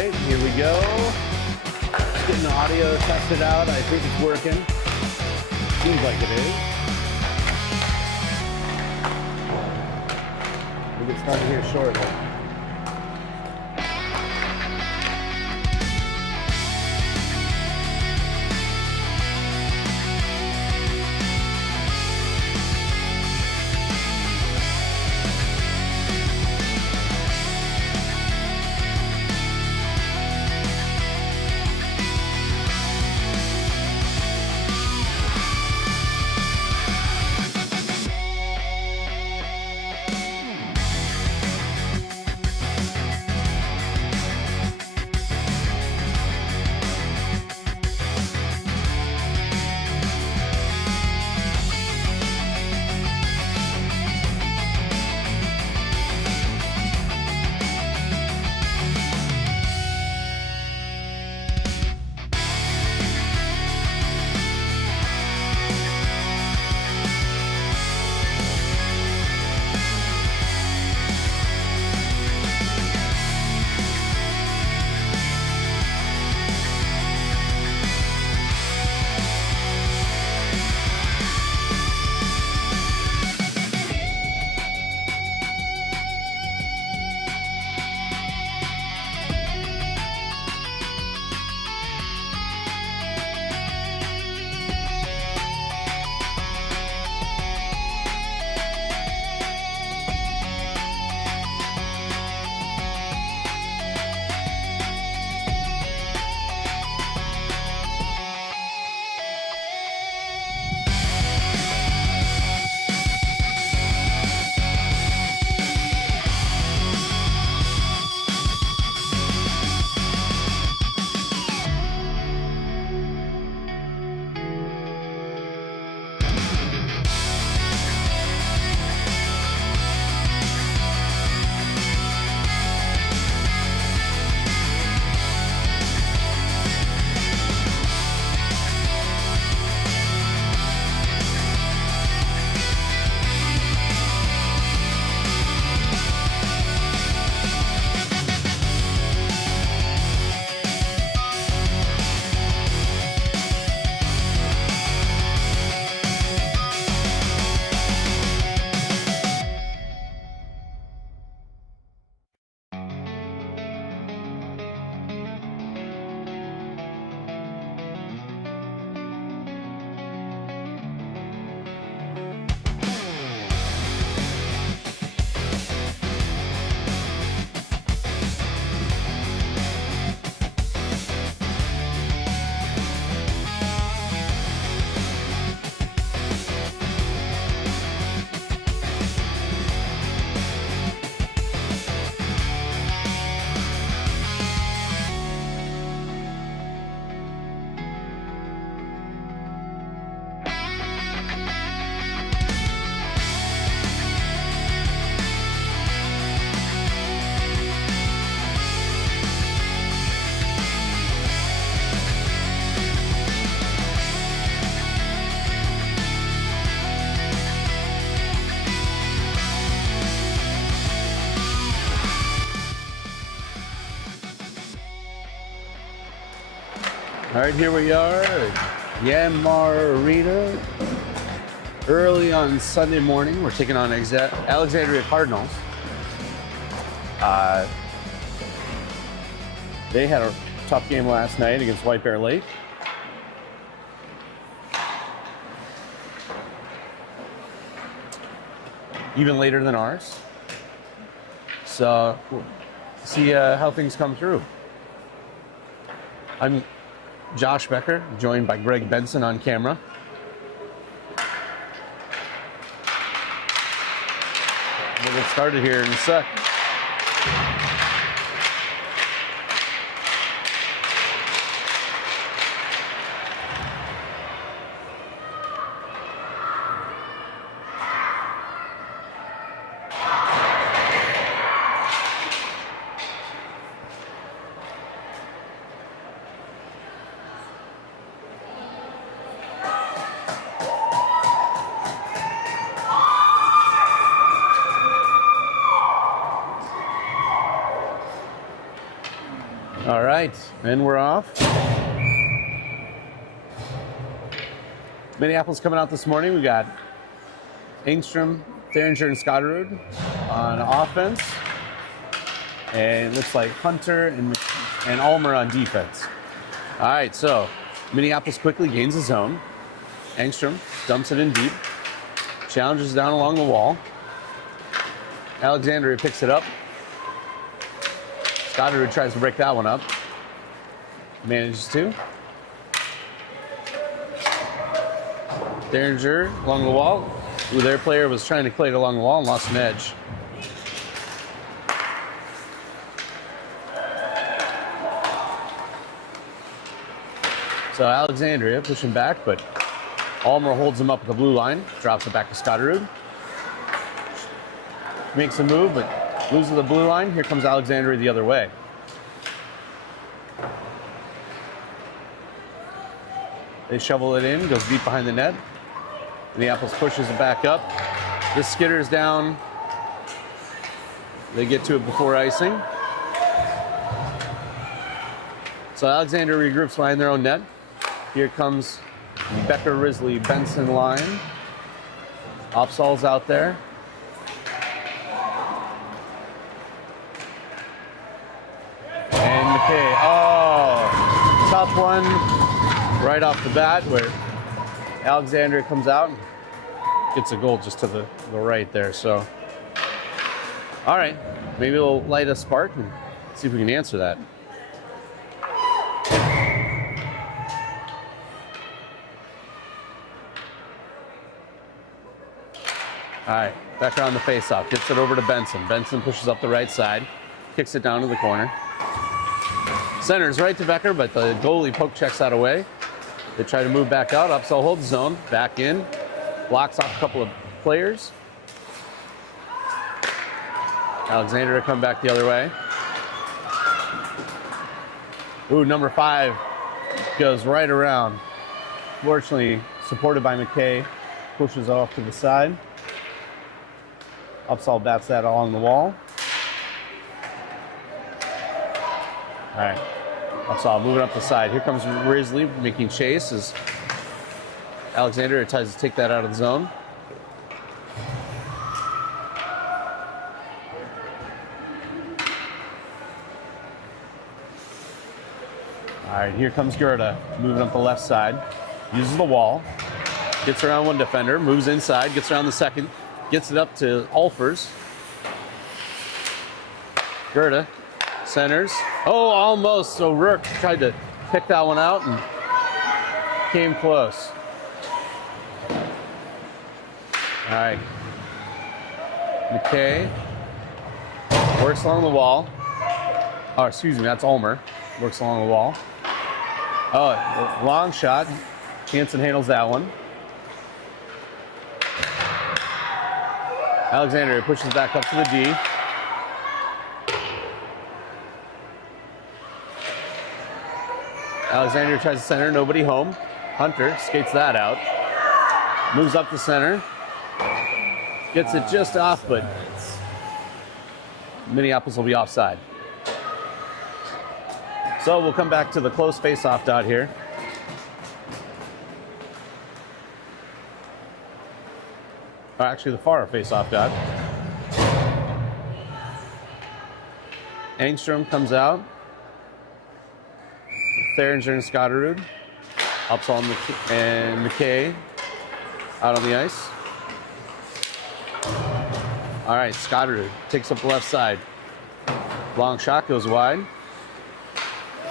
right, here we go. Getting the audio tested out. I think it's working. Seems like it is. We'll get started here shortly. All right, here we are at Yanmar Arena. Early on Sunday morning, we're taking on Alexandria Cardinals. They had a tough game last night against White Bear Lake. Even later than ours. So, we'll see how things come through. I'm Josh Becker, joined by Greg Benson on camera. We'll get started here in a sec. All right, and we're off. Minneapolis coming out this morning. We got Engstrom, Theringer, and Scotterud on offense. And it looks like Hunter and Ulmer on defense. All right, so Minneapolis quickly gains the zone. Engstrom dumps it in deep. Challenges down along the wall. Alexandria picks it up. Scotterud tries to break that one up. Manages to. Theringer along the wall. Ooh, their player was trying to play it along the wall and lost an edge. So Alexandria pushing back, but Ulmer holds him up at the blue line, drops it back to Scotterud. Makes a move, but loses the blue line. Here comes Alexandria the other way. They shovel it in, goes deep behind the net. Minneapolis pushes it back up. This skitters down. They get to it before icing. So Alexandria regroups behind their own net. Here comes Becker, Risley, Benson line. Opsal's out there. And McKay. Oh, tough one right off the bat where Alexandria comes out and gets a goal just to the right there. So, all right, maybe it'll light a spark and see if we can answer that. All right, Becker on the faceoff, gets it over to Benson. Benson pushes up the right side, kicks it down to the corner. Centers right to Becker, but the goalie poke checks that away. They try to move back out. Upsell holds zone, back in, blocks off a couple of players. Alexandria come back the other way. Ooh, number 5 goes right around. Fortunately, supported by McKay, pushes off to the side. Upsall bats that along the wall. All right, Upsall moving up the side. Here comes Risley making chase as Alexandria tries to take that out of the zone. All right, here comes Gerda moving up the left side. Uses the wall. Gets around one defender, moves inside, gets around the second, gets it up to Ulfers. Gerda centers. Oh, almost. So Rourke tried to pick that one out and came close. All right. McKay works along the wall. Oh, excuse me, that's Ulmer. Works along the wall. Oh, long shot. Hansen handles that one. Alexandria pushes back up to the D. Alexandria tries to center, nobody home. Hunter skates that out. Moves up the center. Gets it just off, but Minneapolis will be offside. So we'll come back to the close face-off dot here. Or actually, the far face-off dot. Engstrom comes out. Theringer and Scotterud. Upsall and McKay out on the ice. All right, Scotterud takes up the left side. Long shot goes wide.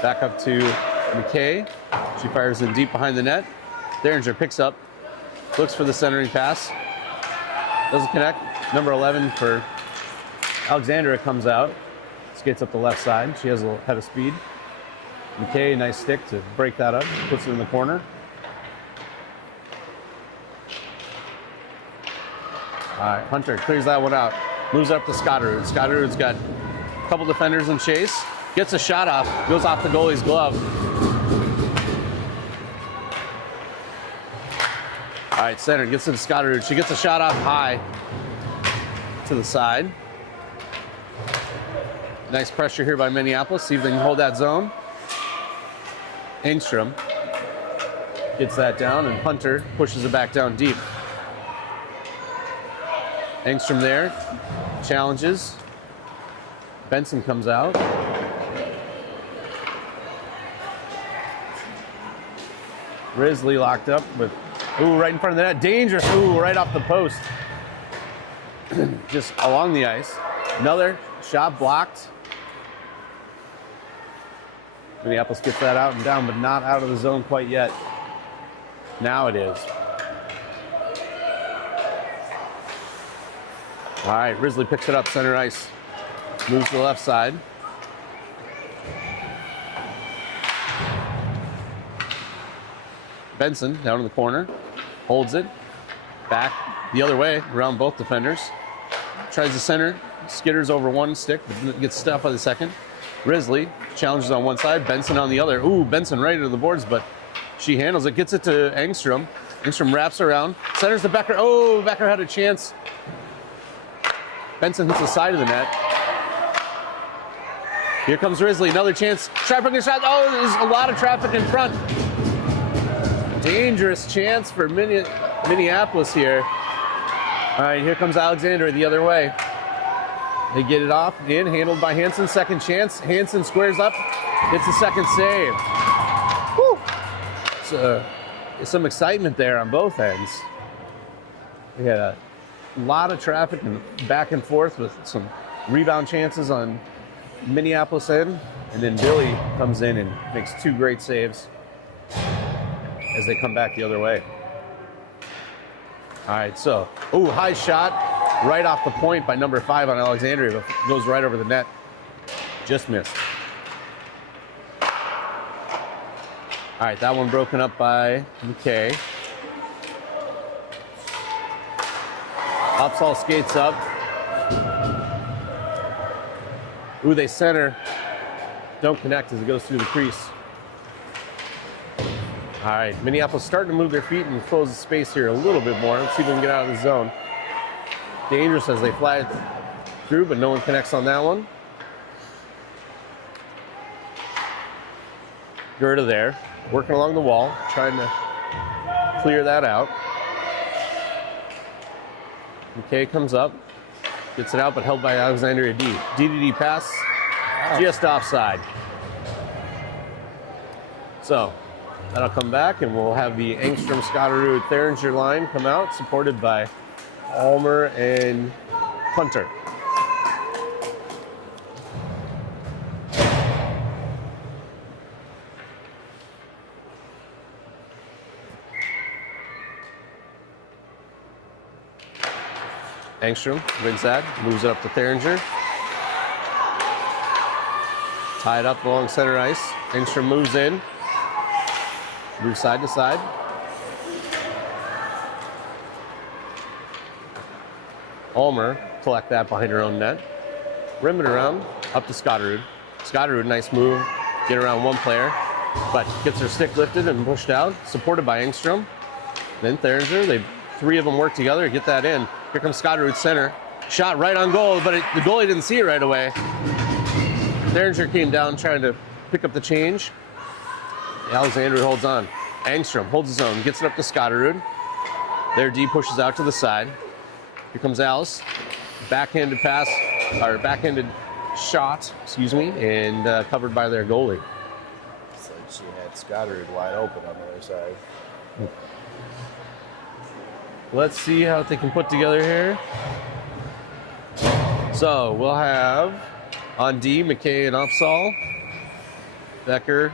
Back up to McKay. She fires in deep behind the net. Theringer picks up, looks for the centering pass. Doesn't connect. Number 11 for Alexandria comes out. Skates up the left side. She has a little head of speed. McKay, nice stick to break that up. Puts it in the corner. All right, Hunter clears that one out. Moves up to Scotterud. Scotterud's got a couple defenders in chase. Gets a shot off. Goes off the goalie's glove. All right, center gets to Scotterud. She gets a shot off high to the side. Nice pressure here by Minneapolis. See if they can hold that zone. Engstrom gets that down, and Hunter pushes it back down deep. Engstrom there, challenges. Benson comes out. Risley locked up with, right in front of the net. Dangerous, right off the post. Just along the ice. Another shot blocked. Minneapolis gets that out and down, but not out of the zone quite yet. Now it is. All right, Risley picks it up, center ice. Moves to the left side. Benson down in the corner, holds it. Back the other way, around both defenders. Tries the center, skitters over one stick, but gets stopped by the second. Risley challenges on one side, Benson on the other. Benson right into the boards, but she handles it, gets it to Engstrom. Engstrom wraps around, centers to Becker. Becker had a chance. Benson hits the side of the net. Here comes Risley, another chance. Traffic in shot. There's a lot of traffic in front. Dangerous chance for Minneapolis here. All right, here comes Alexandria the other way. They get it off, handled by Hansen. Second chance. Hansen squares up, gets a second save. Whew. So, some excitement there on both ends. We had a lot of traffic and back and forth with some rebound chances on Minneapolis end. And then Billy comes in and makes two great saves as they come back the other way. All right, so, high shot. Right off the point by number 5 on Alexandria, but goes right over the net. Just missed. All right, that one broken up by McKay. Upsall skates up. They center. Don't connect as it goes through the crease. All right, Minneapolis starting to move their feet and close the space here a little bit more. Let's see if we can get out of the zone. Dangerous as they fly through, but no one connects on that one. Gerda there, working along the wall, trying to clear that out. McKay comes up, gets it out, but held by Alexandria D. D pass, just offside. So, that'll come back, and we'll have the Engstrom, Scotterud, Theringer line come out, supported by Ulmer and Hunter. Engstrom wins that, moves it up to Theringer. Tied up along center ice. Engstrom moves in, moves side to side. Ulmer collect that behind her own net. Rim it around, up to Scotterud. Scotterud, nice move, get around one player, but gets her stick lifted and pushed out, supported by Engstrom. Then Theringer, three of them work together to get that in. Here comes Scotterud center. Shot right on goal, but the goalie didn't see it right away. Theringer came down trying to pick up the change. Alexandria holds on. Engstrom holds his own, gets it up to Scotterud. Their D pushes out to the side. Here comes Alice, backhanded pass, or backhanded shot, and covered by their goalie. It's like she had Scotterud wide open on the other side. Let's see how they can put together here. So we'll have on D, McKay and Upsall, Becker,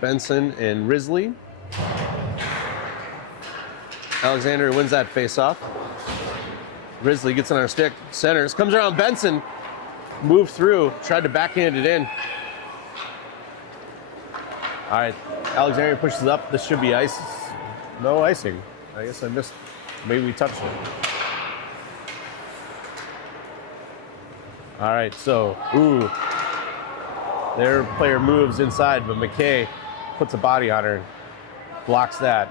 Benson, and Risley. Alexandria wins that face-off. Risley gets on our stick, centers, comes around Benson, moved through, tried to backhand it in. All right, Alexandria pushes up. This should be ice. No icing. I guess I missed. Maybe we touched it. All right, so, their player moves inside, but McKay puts a body on her, blocks that.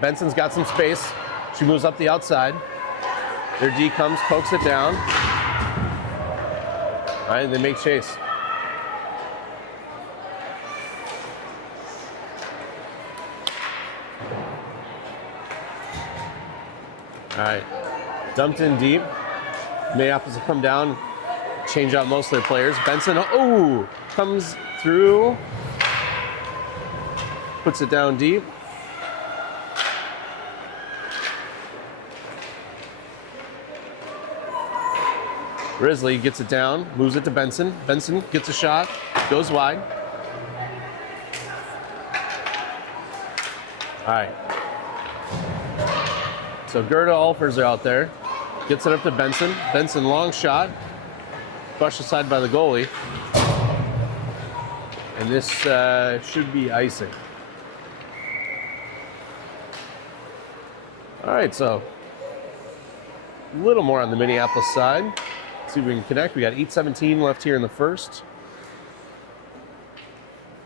Benson's got some space. She moves up the outside. Their D comes, pokes it down. All right, and they make chase. All right, dumped in deep. Minneapolis will come down, change out most of their players. Benson, oh, comes through, puts it down deep. Risley gets it down, moves it to Benson. Benson gets a shot, goes wide. All right. So Gerda Alfers are out there. Gets it up to Benson. Benson, long shot. Brushed aside by the goalie. And this should be icing. All right, so a little more on the Minneapolis side. Let's see if we can connect. We got 8:17 left here in the first.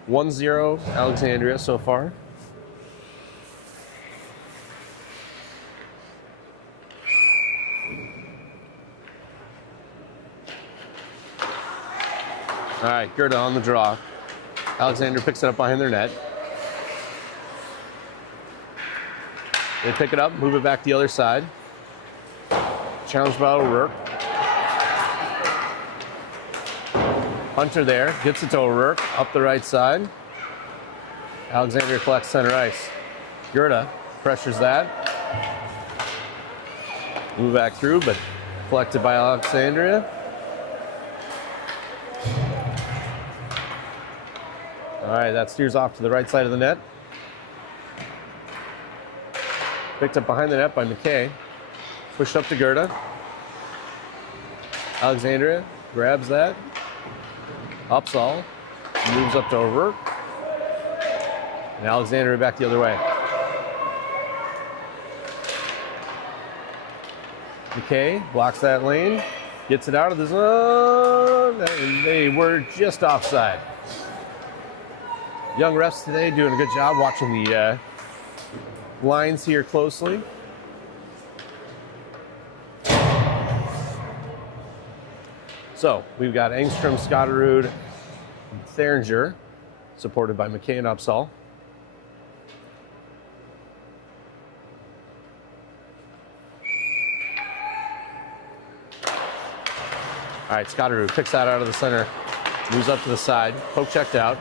1-0 Alexandria so far. All right, Gerda on the draw. Alexandria picks it up behind their net. They pick it up, move it back the other side. Challenge by O'Rourke. Hunter there, gets it to O'Rourke, up the right side. Alexandria collects center ice. Gerda pressures that. Move back through, but collected by Alexandria. All right, that steers off to the right side of the net. Picked up behind the net by McKay. Pushed up to Gerda. Alexandria grabs that. Upsall. Moves up to O'Rourke. And Alexandria back the other way. McKay blocks that lane. Gets it out of the zone. And they were just offside. Young refs today doing a good job watching the lines here closely. So we've got Engstrom, Scotterud, Theringer, supported by McKay and Upsall. All right, Scotterud picks that out of the center, moves up to the side, poke checked out.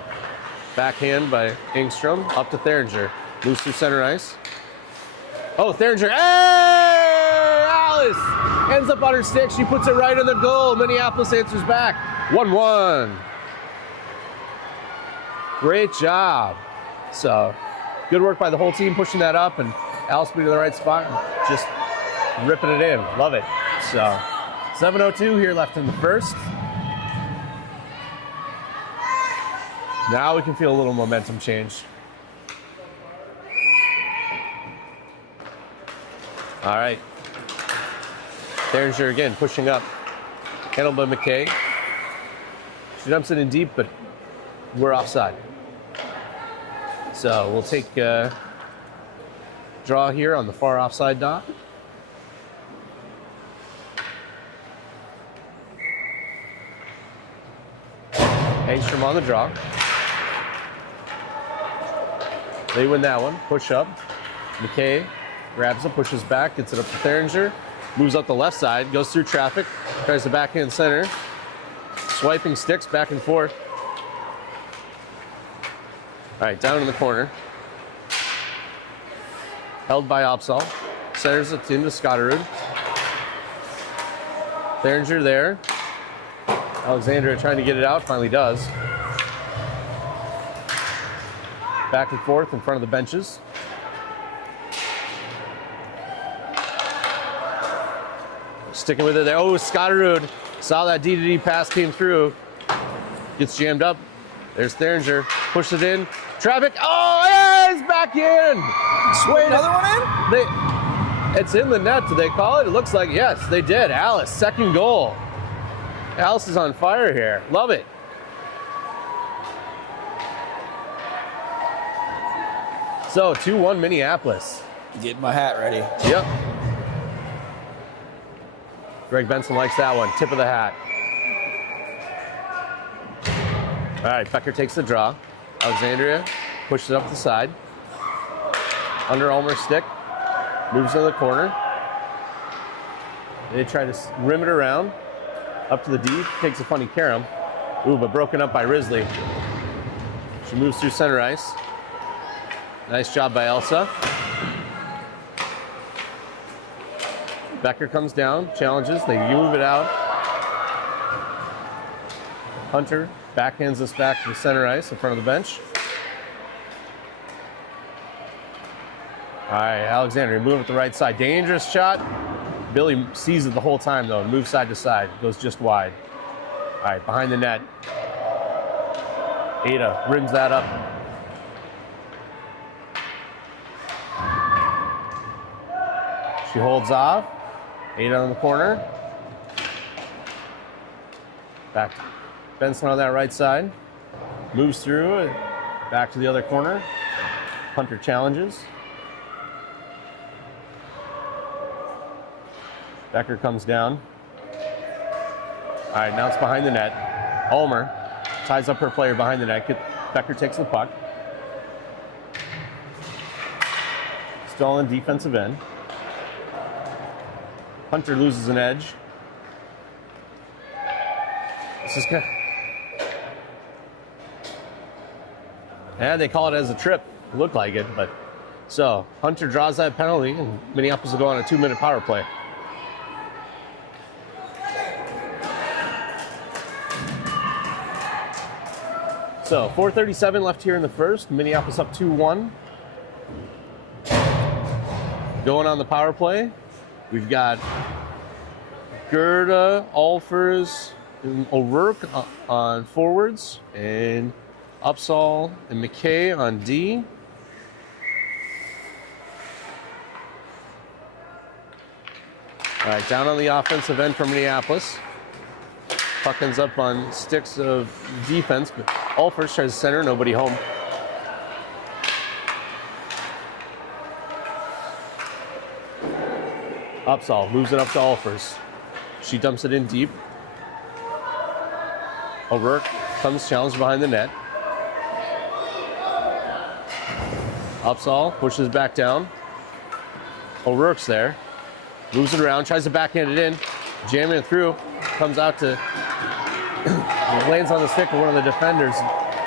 Backhand by Engstrom, up to Theringer. Moves through center ice. Oh, Theringer, hey! Alice ends up on her stick. She puts it right in the goal. Minneapolis answers back. 1-1. Great job. So, good work by the whole team pushing that up, and Alice being in the right spot and just ripping it in. Love it. So, 7:02 here left in the first. Now we can feel a little momentum change. All right. Theringer again, pushing up. Handled by McKay. She dumps it in deep, but we're offside. So we'll take a draw here on the far offside dot. Engstrom on the draw. They win that one. Push up. McKay grabs it, pushes back, gets it up to Theringer. Moves up the left side, goes through traffic, tries the backhand center. Swiping sticks back and forth. All right, down in the corner. Held by Upsall. Centers it into Scotterud. Theringer there. Alexandria trying to get it out, finally does. Back and forth in front of the benches. Sticking with it there. Oh, Scotterud saw that D-to-D pass came through. Gets jammed up. There's Theringer. Push it in. Traffic. Oh, yeah, it's back in. Wait, another one in? It's in the net. Did they call it? It looks like, yes, they did. Alice, second goal. Alice is on fire here. Love it. So 2-1 Minneapolis. Getting my hat ready. Yep. Greg Benson likes that one. Tip of the hat. All right, Becker takes the draw. Alexandria pushes it up the side. Under Ulmer's stick. Moves to the corner. They try to rim it around. Up to the D. Takes a funny carom. Ooh, but broken up by Risley. She moves through center ice. Nice job by Elsa. Becker comes down, challenges. They move it out. Hunter backhands us back to the center ice in front of the bench. All right, Alexandria moving up the right side. Dangerous shot. Billy sees it the whole time, though. Moves side to side. Goes just wide. All right, behind the net. Ada rims that up. She holds off. Ada on the corner. Back to Benson on that right side. Moves through. Back to the other corner. Hunter challenges. Becker comes down. All right, now it's behind the net. Ulmer ties up her player behind the net. Becker takes the puck. Still on the defensive end. Hunter loses an edge. This is good. Yeah, they call it as a trip. It looked like it, but so Hunter draws that penalty, and Minneapolis will go on a 2-minute power play. So 4:37 left here in the first. Minneapolis up 2-1. Going on the power play. We've got Gerda, Alfers, and O'Rourke on forwards, and Upsall and McKay on D. All right, down on the offensive end for Minneapolis. Puck ends up on sticks of defense, but Alfers tries to center, nobody home. Upsall moves it up to Alfers. She dumps it in deep. O'Rourke comes challenged behind the net. Upsall pushes back down. O'Rourke's there. Moves it around, tries to backhand it in. Jamming it through. Comes out to... lands on the stick of one of the defenders.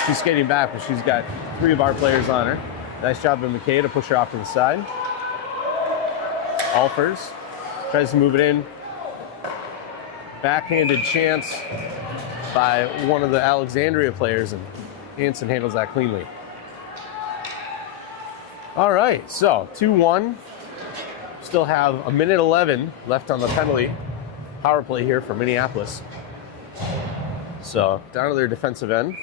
She's skating back, but she's got 3 of our players on her. Nice job by McKay to push her off to the side. Alfers tries to move it in. Backhanded chance by one of the Alexandria players, and Hanson handles that cleanly. All right, so 2-1. Still have 1:11 left on the penalty power play here for Minneapolis. So down to their defensive end.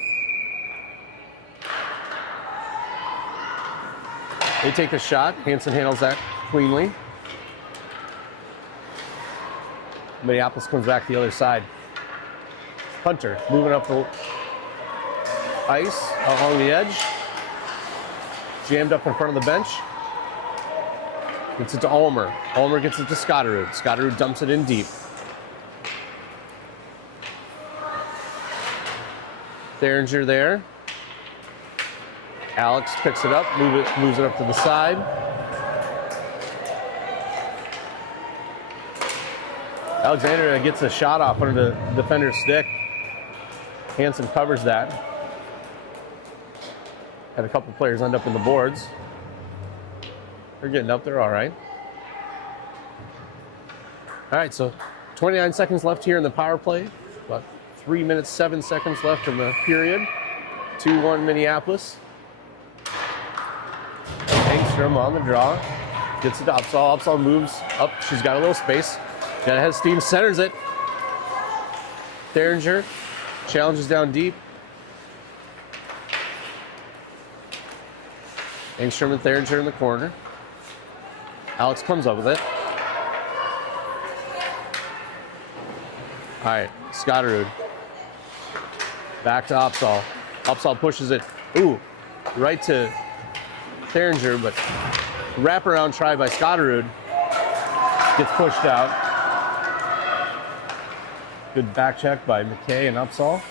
They take a shot. Hanson handles that cleanly. Minneapolis comes back the other side. Hunter moving up the ice along the edge. Jammed up in front of the bench. Gets it to Ulmer. Ulmer gets it to Scotterud. Scotterud dumps it in deep. Theringer there. Alex picks it up, moves it up to the side. Alexandria gets a shot off under the defender's stick. Hanson covers that. Had a couple players end up in the boards. They're getting up there all right. All right, so 29 seconds left here in the power play. About 3 minutes, 7 seconds left in the period. 2-1 Minneapolis. Engstrom on the draw. Gets it to Upsall. Upsall moves up. She's got a little space. Got ahead steam, centers it. Theringer challenges down deep. Engstrom and Theringer in the corner. Alex comes up with it. All right, Scotterud. Back to Upsall. Upsall pushes it. Ooh, right to Theringer, but Wraparound try by Scotterud. Gets pushed out. Good back check by McKay and Upsall.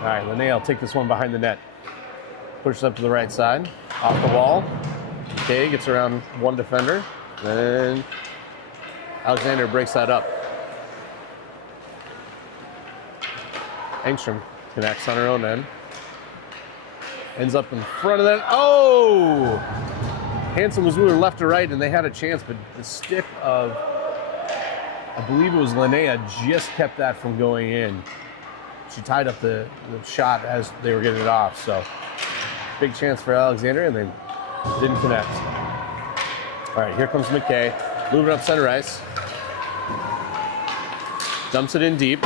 All right, Linnea will take this one behind the net. Pushes up to the right side, off the wall. McKay gets around one defender. Then Alexander breaks that up. Engstrom connects on her own end. Ends up in front of that. Oh! Hansen was moving left to right, and they had a chance, but the stick of, I believe it was Linnea, just kept that from going in. She tied up the shot as they were getting it off, so big chance for Alexandria, and they didn't connect. All right, here comes McKay, moving up center ice. Dumps it in deep.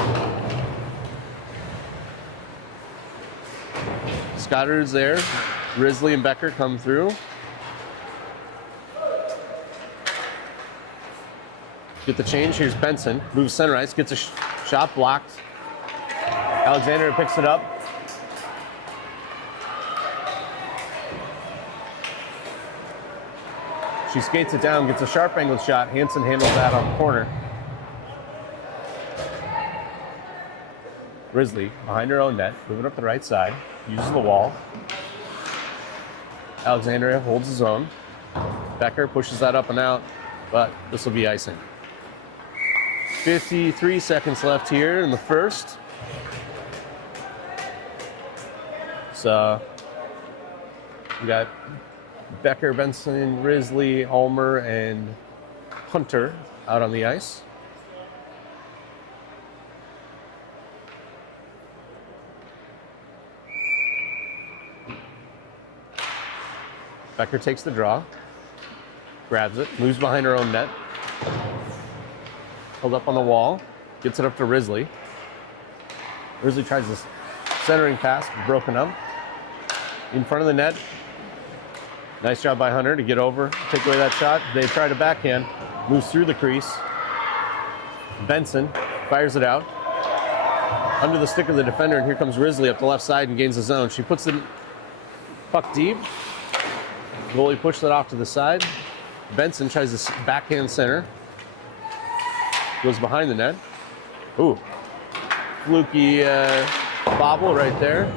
Scotterud's there. Risley and Becker come through. Get the change. Here's Benson. Moves center ice. Gets a shot blocked. Alexandria picks it up. She skates it down. Gets a sharp angled shot. Hansen handles that on the corner. Risley behind her own net. Moving up the right side. Uses the wall. Alexandria holds his own. Becker pushes that up and out, but this will be icing. 53 seconds left here in the first. So we got Becker, Benson, Risley, Ulmer, and Hunter out on the ice. Becker takes the draw, grabs it, moves behind her own net. Held up on the wall, gets it up to Risley. Risley tries this centering pass, broken up. In front of the net. Nice job by Hunter to get over, take away that shot. They try to backhand, moves through the crease. Benson fires it out. Under the stick of the defender, and here comes Risley up the left side and gains the zone. She puts the puck deep. Goalie pushed that off to the side. Benson tries this backhand center. Goes behind the net. Ooh. Fluky bobble right there.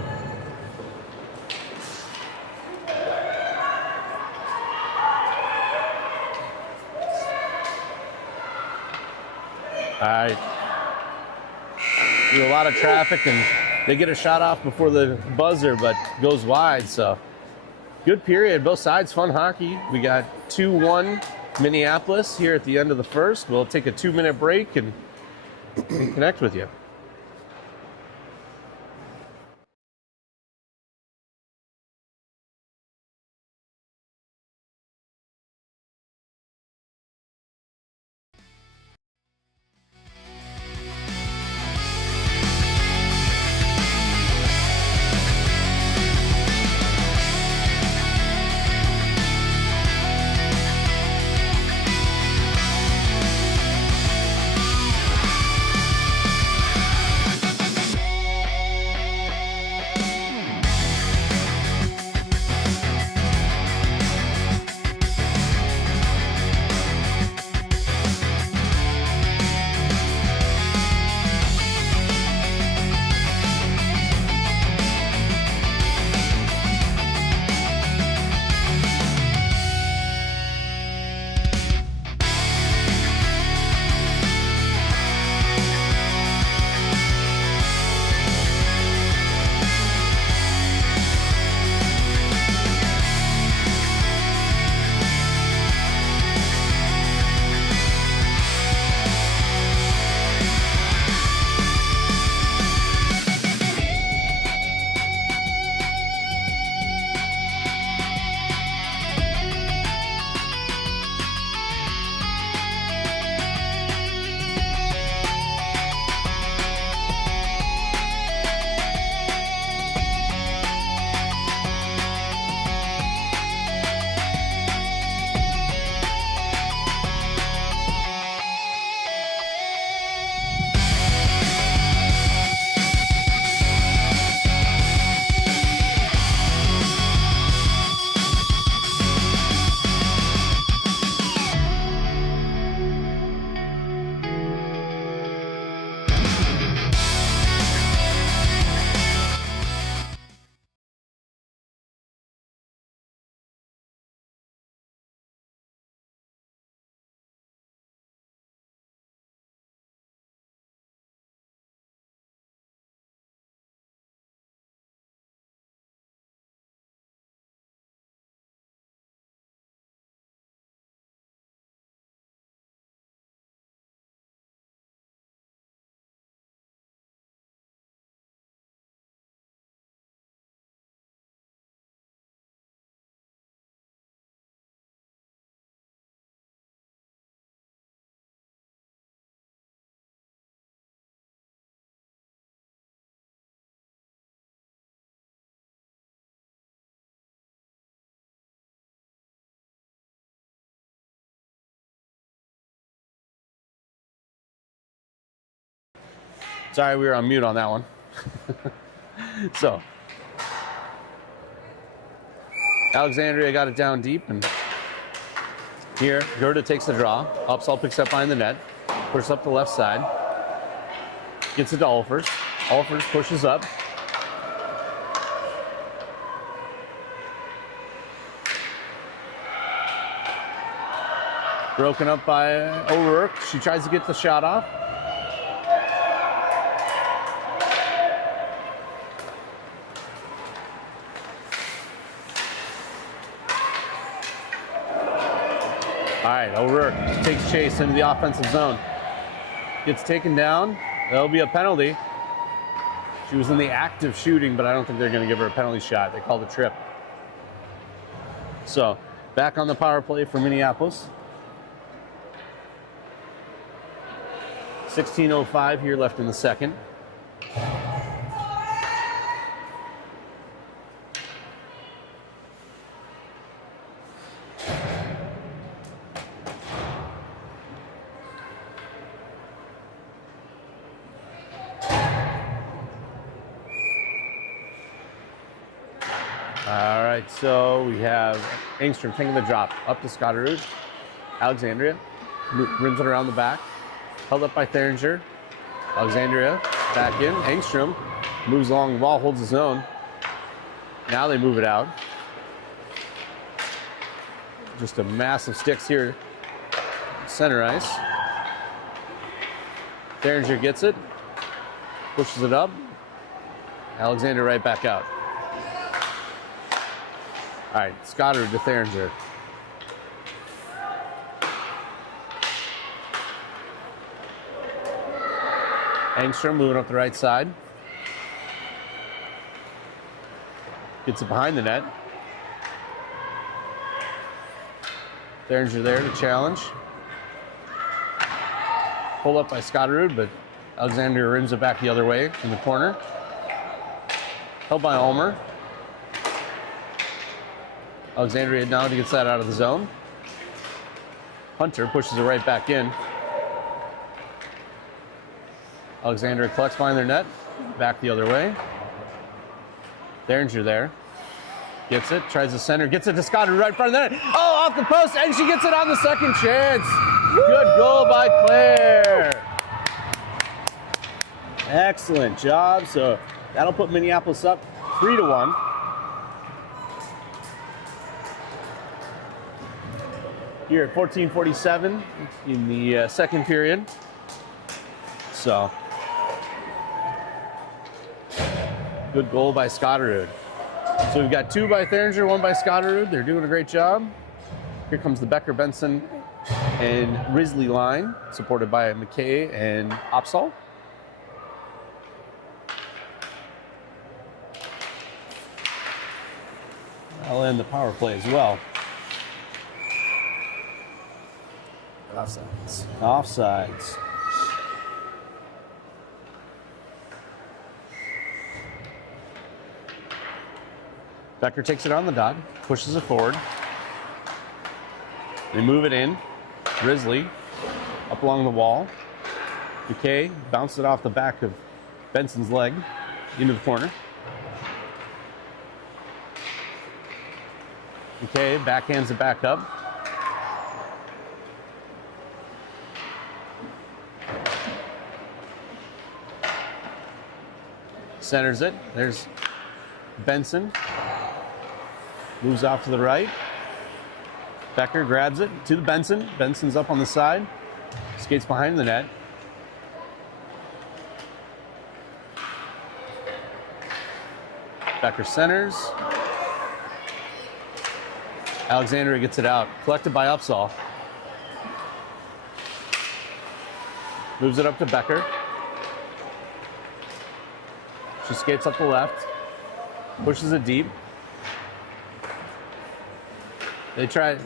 All right. A lot of traffic, and they get a shot off before the buzzer, but goes wide, so. Good period, both sides, fun hockey. We got 2-1 Minneapolis here at the end of the first. We'll take a 2-minute break and connect with you. Sorry, we were on mute on that one. So, Alexandria got it down deep, and here, Gerda takes the draw. Upsall picks up behind the net, pushes up the left side, gets it to Olfers. Olfers pushes up. Broken up by O'Rourke. She tries to get the shot off. All right, O'Rourke takes chase into the offensive zone. Gets taken down. There'll be a penalty. She was in the act of shooting, but I don't think they're going to give her a penalty shot. They called a trip. So, back on the power play for Minneapolis. 16:05 here left in the second. All right, so we have Engstrom taking the drop up to Scotterud. Alexandria rims it around the back. Held up by Theringer. Alexandria back in. Engstrom moves along the ball, holds his own. Now they move it out. Just a mass of sticks here. Center ice. Theringer gets it. Pushes it up. Alexandria right back out. All right, Scotterud to Theringer. Engstrom moving up the right side. Gets it behind the net. Theringer there to challenge. Pulled up by Scotterud, but Alexandria rims it back the other way in the corner. Held by Ulmer. Alexandria now to get that out of the zone. Hunter pushes it right back in. Alexandria collects behind their net, back the other way. Theringer there. Gets it, tries to center, gets it to Scotterud right in front of the net. Oh, off the post, and she gets it on the second chance. Good goal by Claire. Excellent job. So that'll put Minneapolis up 3-1. Here at 14:47 in the second period. So, good goal by Scotterud. So we've got 2 by Theringer, 1 by Scotterud. They're doing a great job. Here comes the Becker, Benson, and Risley line, supported by McKay and Opsall. I'll end the power play as well. Offsides. Offsides. Becker takes it on the dot, pushes it forward. They move it in. Risley up along the wall. McKay bounced it off the back of Benson's leg into the corner. McKay backhands it back up. Centers it. There's Benson. Moves off to the right. Becker grabs it to the Benson. Benson's up on the side. Skates behind the net. Becker centers. Alexandria gets it out. Collected by Upsall. Moves it up to Becker. She skates up the left. Pushes it deep. They try,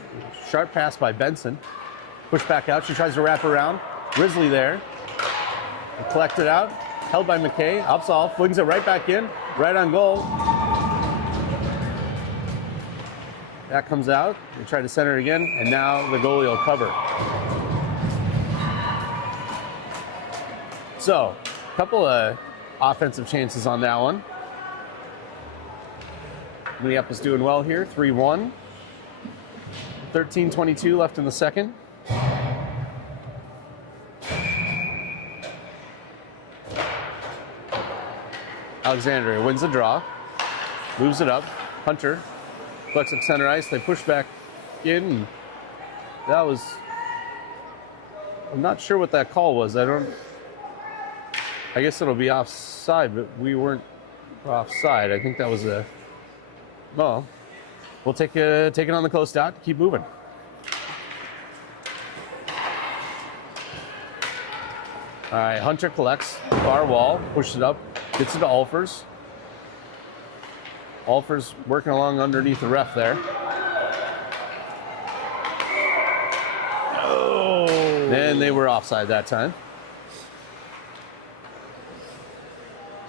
sharp pass by Benson. Push back out, she tries to wrap around. Risley there. They collect it out, held by McKay. Upsall flings it right back in, right on goal. That comes out, they try to center it again, and now the goalie will cover. So, Couple of offensive chances on that one. Minneapolis doing well here, 3-1. 13:22 left in the second. Alexandria wins the draw, moves it up. Hunter collects at center ice. They push back in. And that was, I'm not sure what that call was. I guess it'll be offside, but we weren't offside. I think that was a, well, we'll take it on the close dot, keep moving. All right, Hunter collects, far wall, pushes it up, gets it to Alfers. Alfers working along underneath the ref there. Oh! And they were offside that time.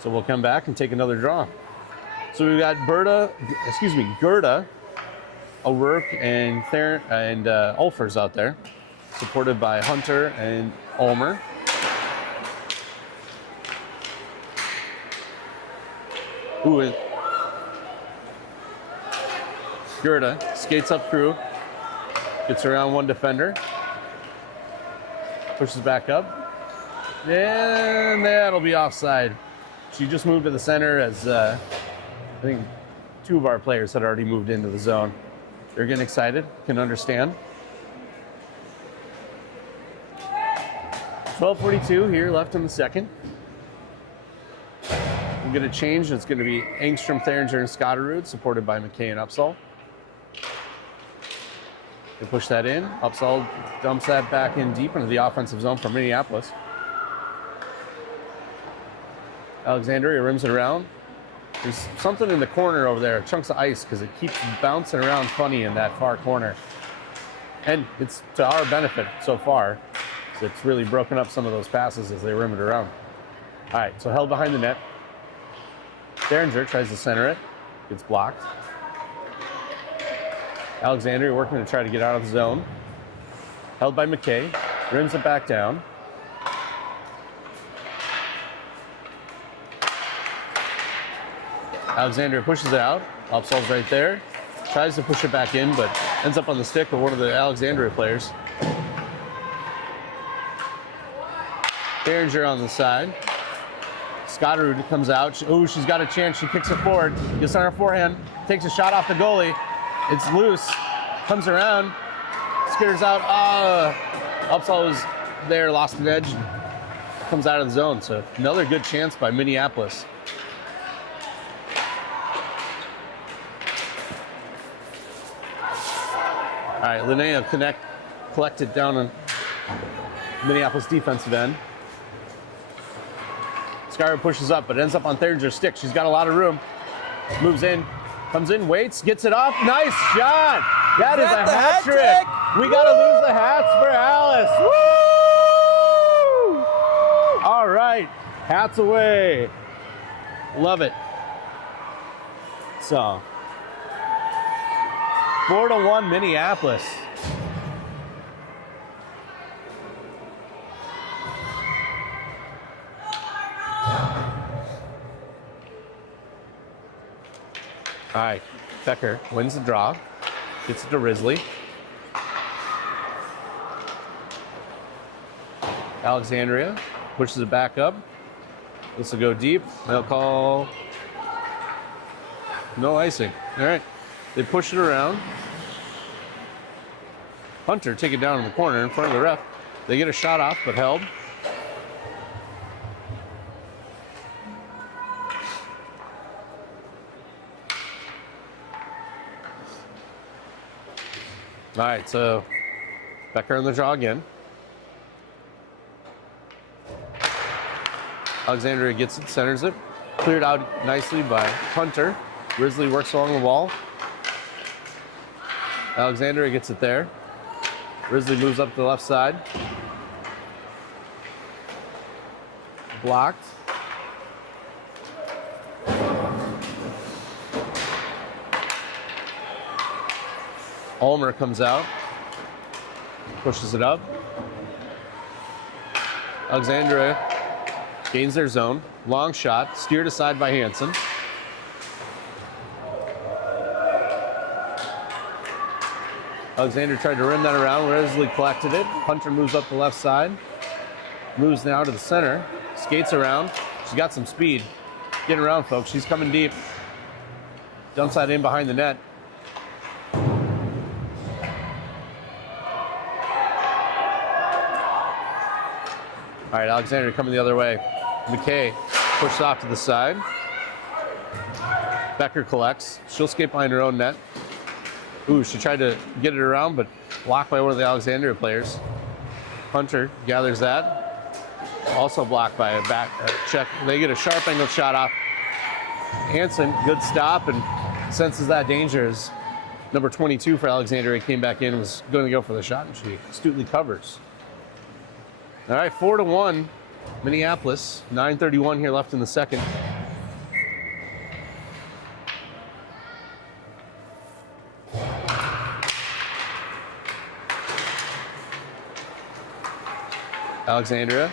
So we'll come back and take another draw. So we've got Gerda, O'Rourke, and Alfers out there, supported by Hunter and Ulmer. Ooh, Gerda skates up through, gets around one defender, pushes back up, and that'll be offside. She just moved to the center as I think two of our players had already moved into the zone. They're getting excited, can understand. 12:42 here left in the second. We'll get a change. It's going to be Engstrom, Theringer, and Scotterud, supported by McKay and Upsall. They push that in. Upsall dumps that back in deep into the offensive zone from Minneapolis. Alexandria rims it around. There's something in the corner over there, chunks of ice, because it keeps bouncing around funny in that far corner. And it's to our benefit so far. So it's really broken up some of those passes as they rim it around. All right, so held behind the net. Theringer tries to center it, gets blocked. Alexandria working to try to get out of the zone. Held by McKay, rims it back down. Alexandria pushes it out. Upsall's right there. Tries to push it back in, but ends up on the stick of one of the Alexandria players. Theringer on the side. Scotterud comes out. Oh, she's got a chance. She kicks it forward. Gets on her forehand. Takes a shot off the goalie. It's loose. Comes around. Skitters out. Upsall was there, lost an edge. Comes out of the zone. So another good chance by Minneapolis. All right, Linnea collected down on Minneapolis defensive end. Skyra pushes up, but ends up on Theringer's stick. She's got a lot of room. Moves in, comes in, waits, gets it off. Nice shot! That is a hat trick! We gotta lose the hats for Alice. Woo! All right, hats away. Love it. So, 4-1 Minneapolis. All right, Becker wins the draw, gets it to Risley. Alexandria pushes it back up. This will go deep. They'll call no icing. All right, they push it around. Hunter take it down in the corner in front of the ref. They get a shot off, but held. All right, so Becker in the draw again. Alexandria gets it, centers it. Cleared out nicely by Hunter. Risley works along the wall. Alexandria gets it there. Risley moves up to the left side. Blocked. Ulmer comes out, pushes it up. Alexandria Gains their zone. Long shot, steered aside by Hansen. Alexandria tried to rim that around. Resley collected it. Hunter moves up the left side. Moves now to the center. Skates around. She's got some speed. Getting around, folks. She's coming deep. Dumps that in behind the net. All right, Alexandria coming the other way. McKay pushed off to the side. Becker collects. She'll skate behind her own net. Ooh, she tried to get it around, but blocked by one of the Alexandria players. Hunter gathers that. Also blocked by a back check. They get a sharp angle shot off. Hansen, good stop, and senses that danger as number 22 for Alexandria came back in and was going to go for the shot, and she astutely covers. All right, 4-1, Minneapolis. 9:31 here left in the second. Alexandria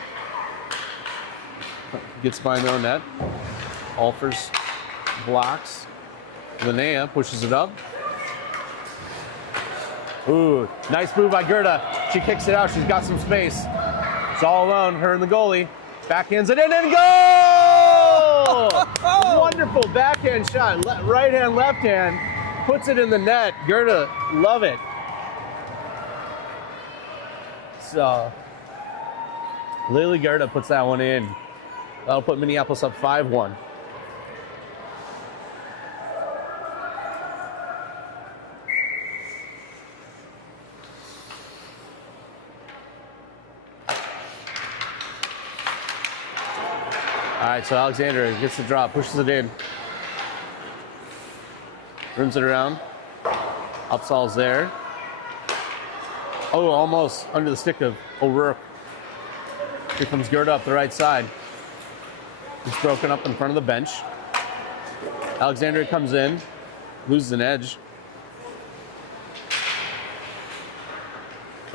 gets behind their own net. Alfers blocks. Linnea pushes it up. Ooh, nice move by Gerda. She kicks it out. She's got some space. It's all alone, her and the goalie. Backhands it in and goal! Wonderful backhand shot. Right hand, left hand. Puts it in the net. Gerda, love it. So, Lily Gerda puts that one in. That'll put Minneapolis up 5-1. All right, so Alexandria gets the drop, pushes it in. Rims it around. Upsal's there. Oh, almost under the stick of O'Rourke. Here comes Gerda up the right side. It's broken up in front of the bench. Alexandria comes in, loses an edge.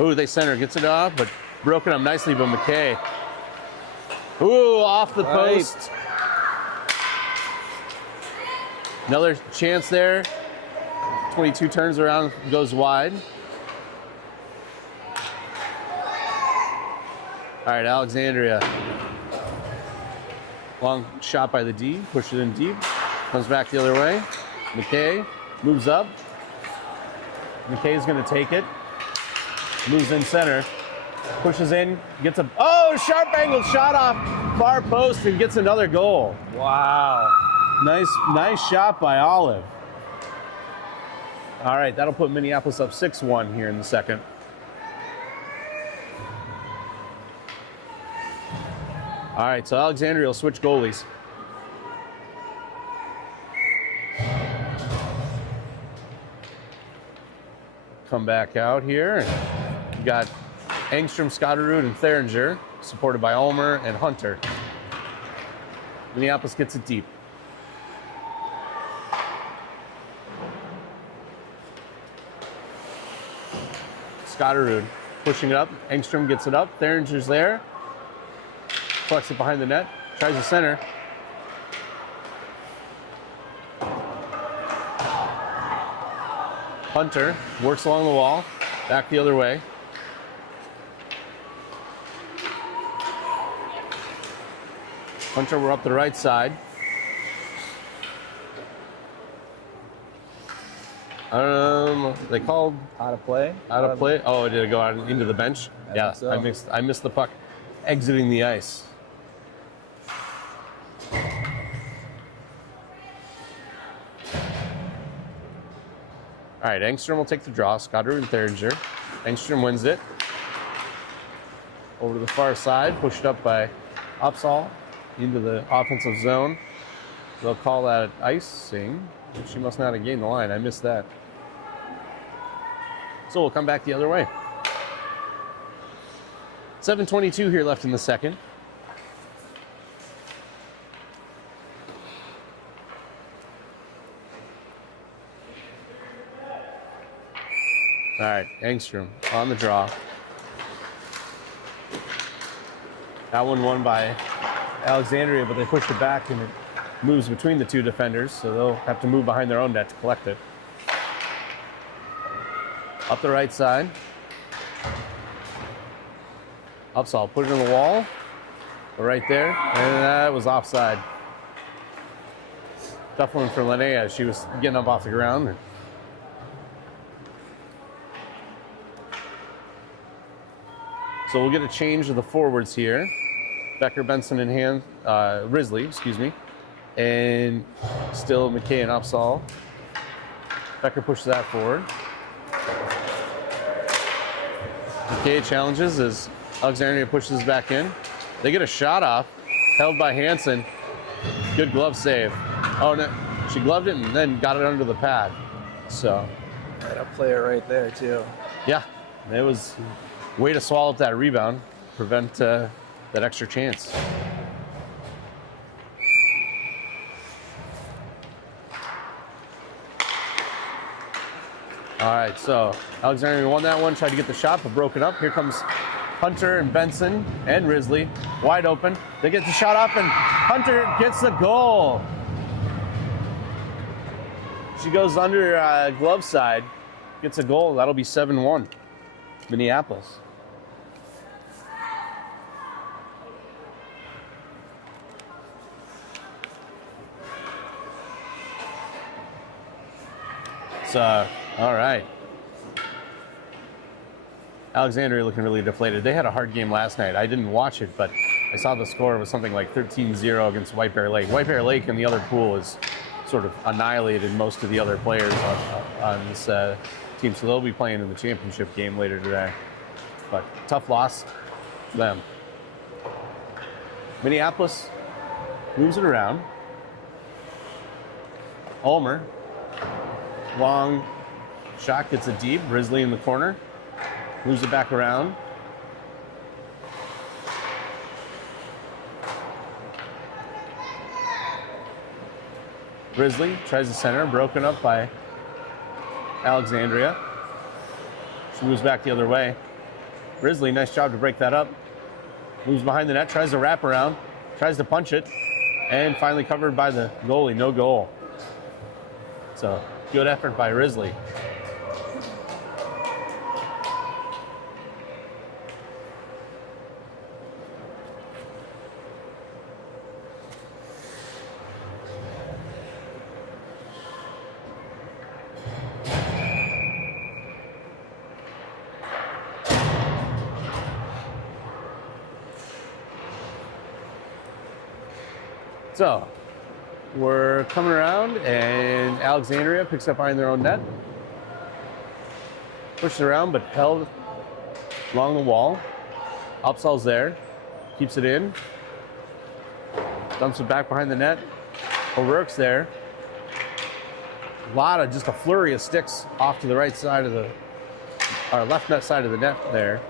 Ooh, they center, gets it off, but broken up nicely by McKay. Ooh, off the post. Another chance there. 22 turns around, goes wide. All right, Alexandria. Long shot by the D, push it in deep. Comes back the other way. McKay moves up. McKay's gonna take it. Moves in center. Pushes in, gets a, oh, sharp angled shot off far post and gets another goal. Wow. Nice shot by Olive. All right, that'll put Minneapolis up 6-1 here in the second. All right, so Alexandria will switch goalies. Come back out here. You got Engstrom, Scotterud, and Theringer, supported by Ulmer and Hunter. Minneapolis gets it deep. Scotterud pushing it up. Engstrom gets it up. Theringer's there. Flex it behind the net. Tries the center. Hunter works along the wall. Back the other way. Hunter, we're up the right side. They called Out of play? out of play. Oh, did it go out into the bench? I think so. I missed the puck exiting the ice. All right, Engstrom will take the draw. Scotterud and Theringer. Engstrom wins it. Over to the far side, pushed up by Upsall into the offensive zone. They'll call that icing. She must not have gained the line. I missed that. So we'll come back the other way. 7:22 here left in the second. All right, Engstrom on the draw. That one won by Alexandria, but they pushed it back and it moves between the two defenders, so they'll have to move behind their own net to collect it. Up the right side. Upsall, put it on the wall. Right there, and that was offside. Tough one for Linnea. She was getting up off the ground. So we'll get a change of the forwards here. Becker, Benson, and Risley, excuse me. And still McKay and Upsall. Becker pushes that forward. McKay challenges as Alexandria pushes back in. They get a shot off, held by Hansen. Good glove save. Oh, no, she gloved it and then got it under the pad. So. And a player right there, too. Yeah, it was a way to swallow up that rebound, prevent that extra chance. All right, so Alexandria won that one, tried to get the shot, but broke it up. Here comes Hunter and Benson and Risley, wide open. They get the shot up and Hunter gets the goal. She goes under glove side, gets a goal. That'll be 7-1, Minneapolis. So, all right. Alexandria looking really deflated. They had a hard game last night. I didn't watch it, but I saw the score was something like 13-0 against White Bear Lake. White Bear Lake in the other pool is sort of annihilated most of the other players on this team, so they'll be playing in the championship game later today. But tough loss for them. Minneapolis moves it around. Ulmer, long shot, gets it deep. Risley in the corner. Moves it back around. Risley tries the center, broken up by Alexandria. She moves back the other way. Risley, nice job to break that up. Moves behind the net, tries to wrap around, tries to punch it, and finally covered by the goalie, no goal. So, good effort by Risley. So, we're coming around, and Alexandria picks up behind their own net. Pushed it around, but held along the wall. Upsall's there, keeps it in. Dumps it back behind the net. O'Rourke's there. Just a flurry of sticks off to the right side of our left net side of the net there.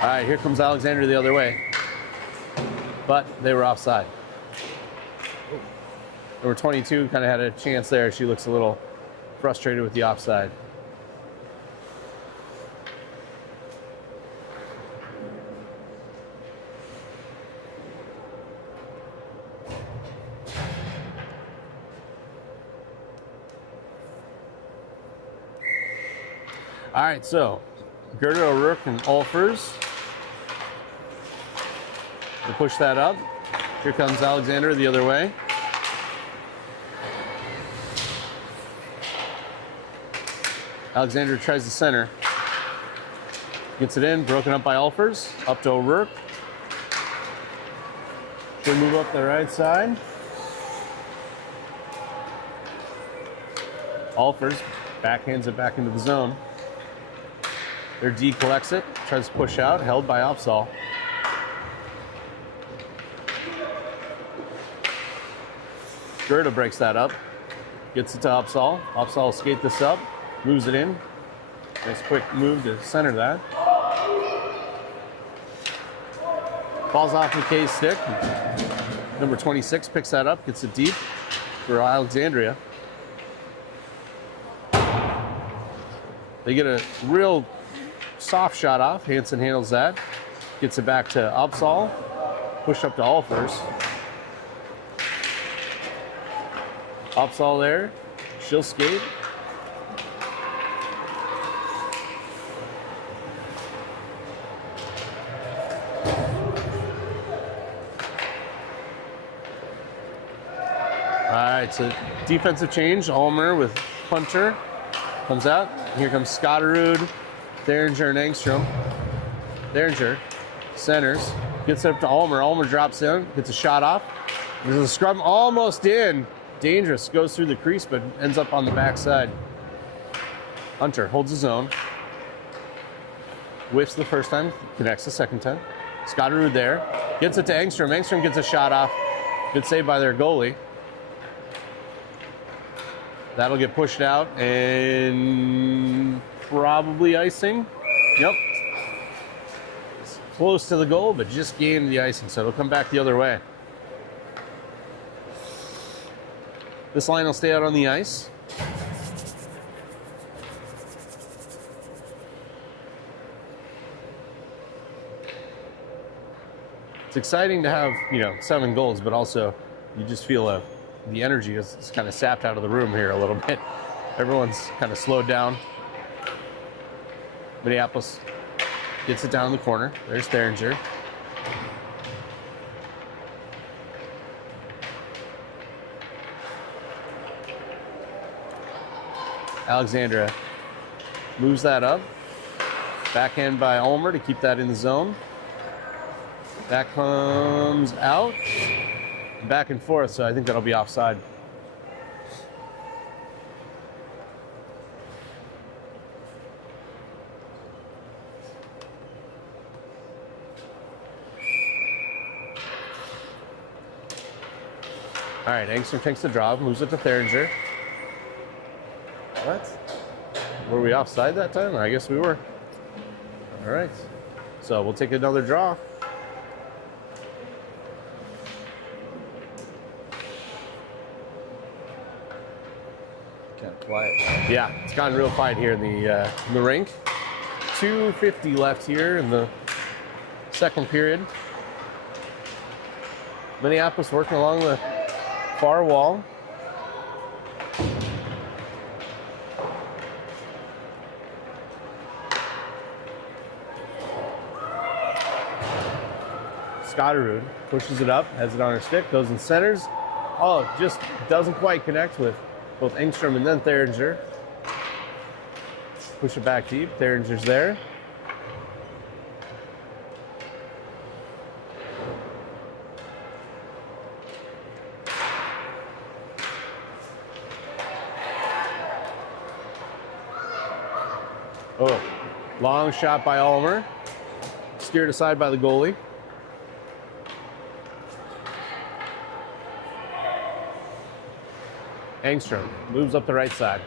All right, here comes Alexandria the other way. But they were offside. Number 22 kind of had a chance there. She looks a little frustrated with the offside. All right, so Gerda, O'Rourke, and Ulfers. We'll push that up. Here comes Alexander the other way. Alexander tries the center. Gets it in, broken up by Ulfers. Up to O'Rourke. She'll move up the right side. Ulfers backhands it back into the zone. Their D collects it, tries to push out, held by Upsall. Gerda breaks that up, gets it to Upsall. Upsall will skate this up, moves it in. Nice quick move to center that. Falls off McKay's stick. Number 26 picks that up, gets it deep for Alexandria. They get a real soft shot off. Hansen handles that. Gets it back to Upsall. Push up to Alfers. Upsall there. She'll skate. All right, so defensive change. Ulmer with Hunter comes out. Here comes Scotterud, Derringer, and Engstrom. Derringer centers, gets up to Ulmer. Ulmer drops in, gets a shot off. There's a scrum almost in. Dangerous, goes through the crease, but ends up on the backside. Hunter holds his own. Whiffs the first time, connects the second time. Scotterud there, gets it to Engstrom. Engstrom gets a shot off. Good save by their goalie. That'll get pushed out and probably icing. Yep. It's close to the goal, but just gained the icing, so it'll come back the other way. This line will stay out on the ice. It's exciting to have, 7 goals, but also you just feel the energy is kind of sapped out of the room here a little bit. Everyone's kind of slowed down. Minneapolis gets it down in the corner. There's Derringer. Alexandria moves that up. Backhand by Ulmer to keep that in the zone. That comes out. Back and forth, so I think that'll be offside. All right, Engstrom takes the draw, moves it to Theringer. What? Were we offside that time? I guess we were. All right, so we'll take another draw. Kind of quiet. Yeah, it's gotten real quiet here in the rink. 2:50 left here in the second period. Minneapolis working along the far wall. Scotterud pushes it up, has it on her stick, goes and centers. Oh, just doesn't quite connect with both Engstrom and then Theringer. Push it back deep. Theringer's there. Oh, long shot by Ulmer. Steered aside by the goalie. Engstrom moves up the right side.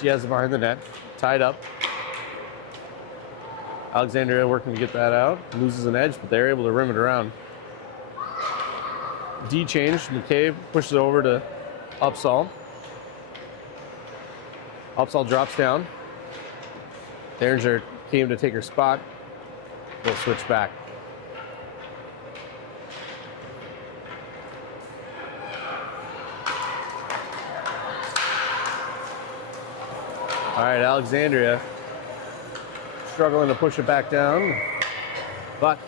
She has it behind the net, tied up. Alexandria working to get that out. Loses an edge, but they're able to rim it around. D change. McCabe pushes it over to Upsall. Upsall drops down. Derringer came to take her spot. They'll switch back. All right, Alexandria struggling to push it back down, but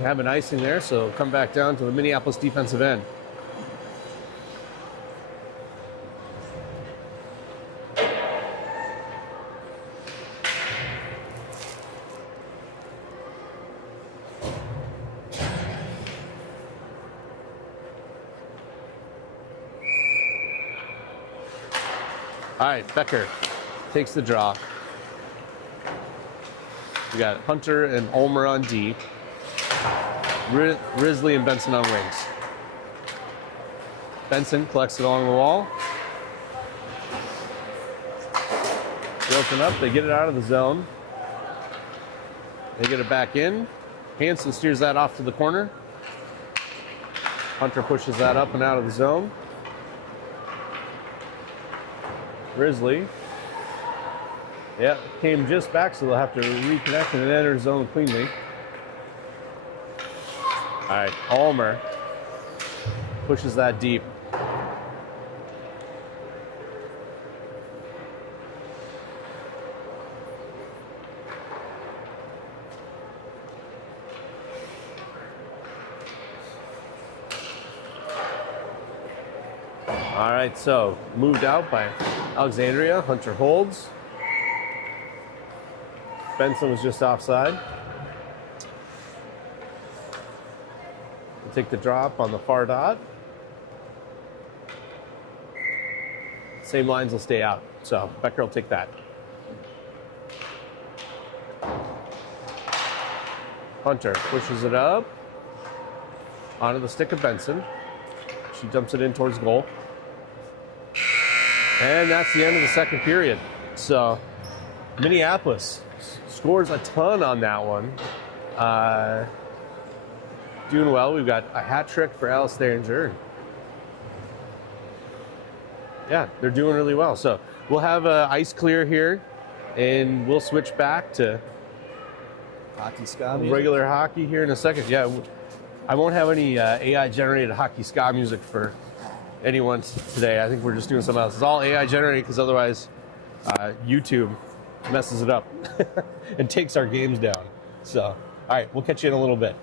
have an icing there, so come back down to the Minneapolis defensive end. All right, Becker takes the draw. We got Hunter and Ulmer on D. Risley and Benson on wings. Benson collects it along the wall. Broken up, they get it out of the zone. They get it back in. Hansen steers that off to the corner. Hunter pushes that up and out of the zone. Risley Yeah, came just back, so they'll have to reconnect and enter zone cleanly. All right, Almer pushes that deep. All right, so moved out by Alexandria. Hunter holds. Benson was just offside. We'll take the drop on the far dot. Same lines will stay out, so Becker will take that. Hunter pushes it up onto the stick of Benson. She dumps it in towards goal. And that's the end of the second period. So Minneapolis scores a ton on that one. Doing well. We've got a hat trick for Alexandria. Yeah, they're doing really well. So we'll have ice clear here, and we'll switch back to Hockey ska music? regular hockey here in a second. Yeah, I won't have any AI-generated hockey ska music for anyone today. I think we're just doing something else. It's all AI-generated because otherwise YouTube messes it up and takes our games down. So, all right, we'll catch you in a little bit.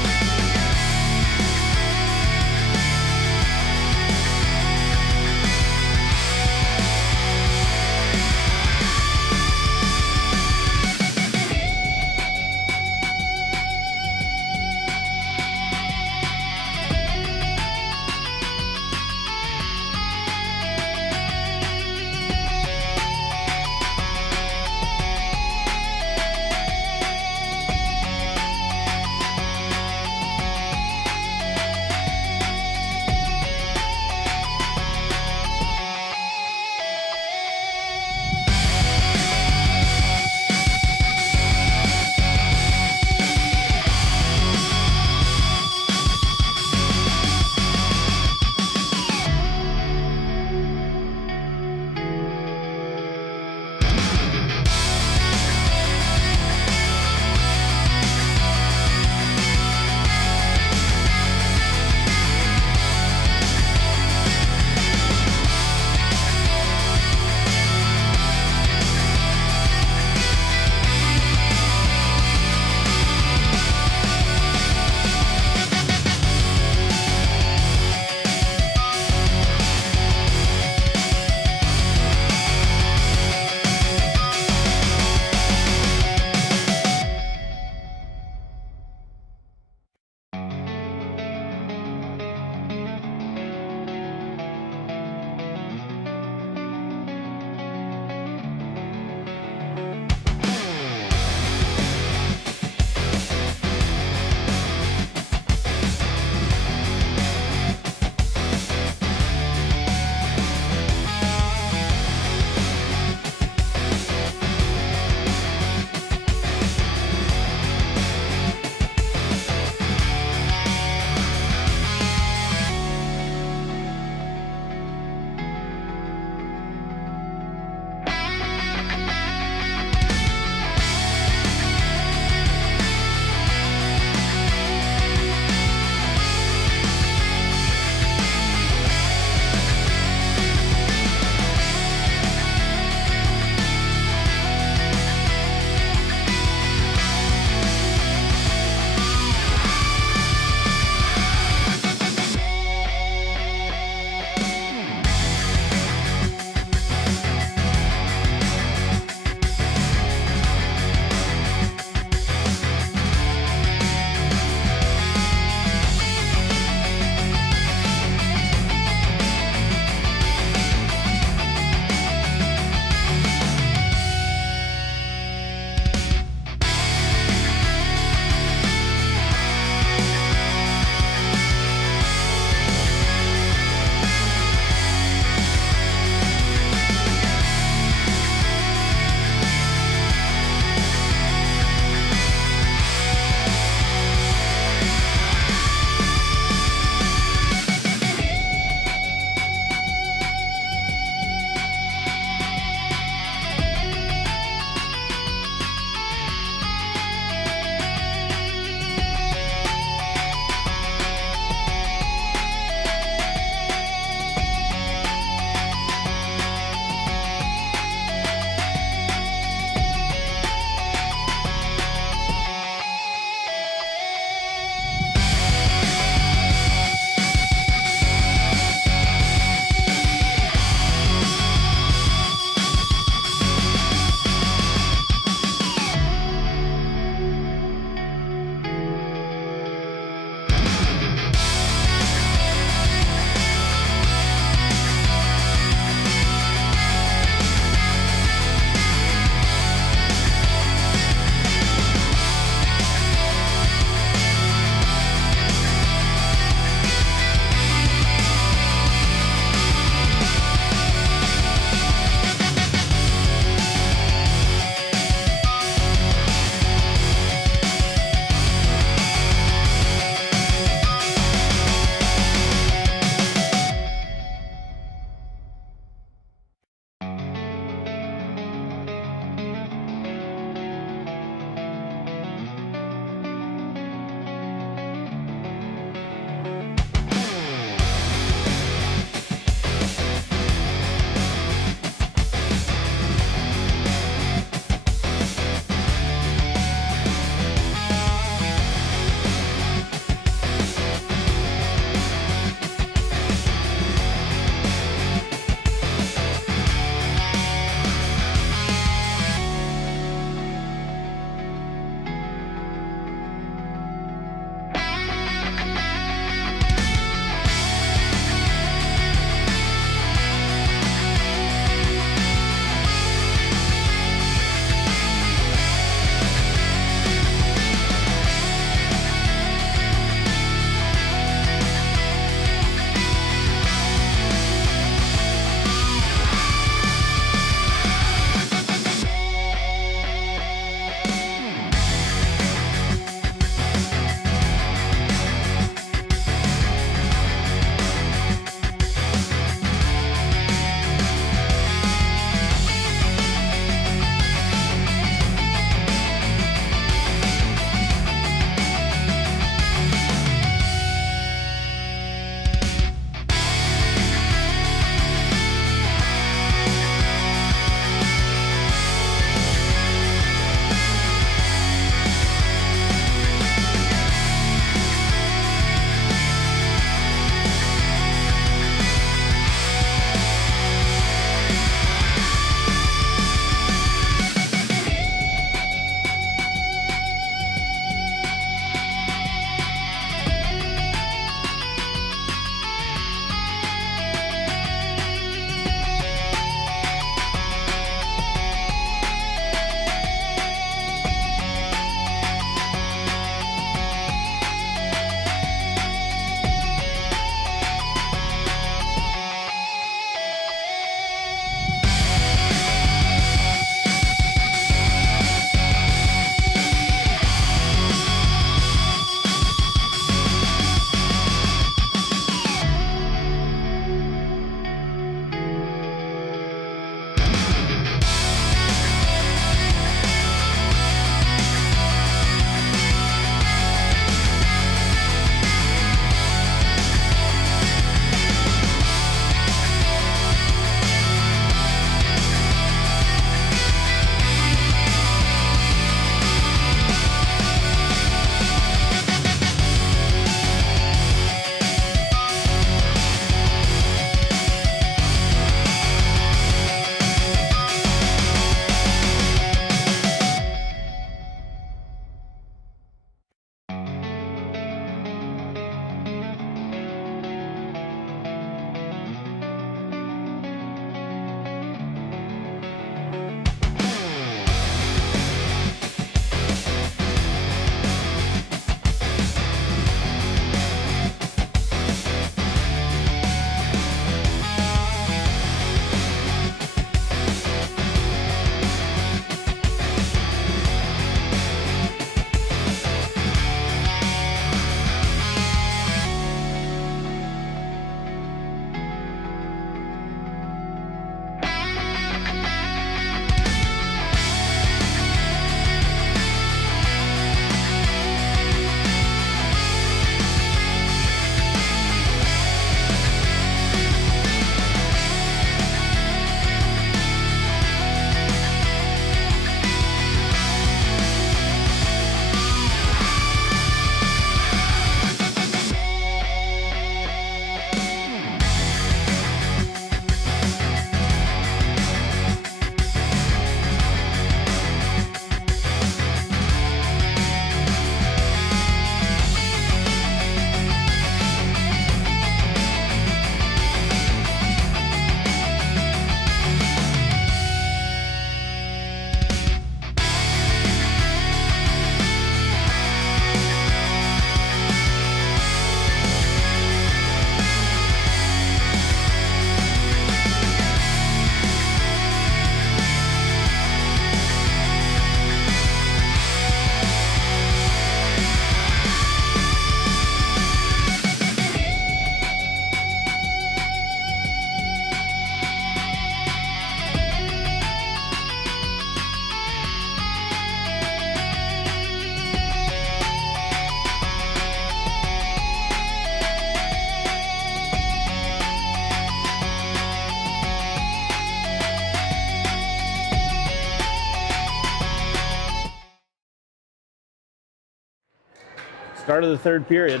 Start of the third period.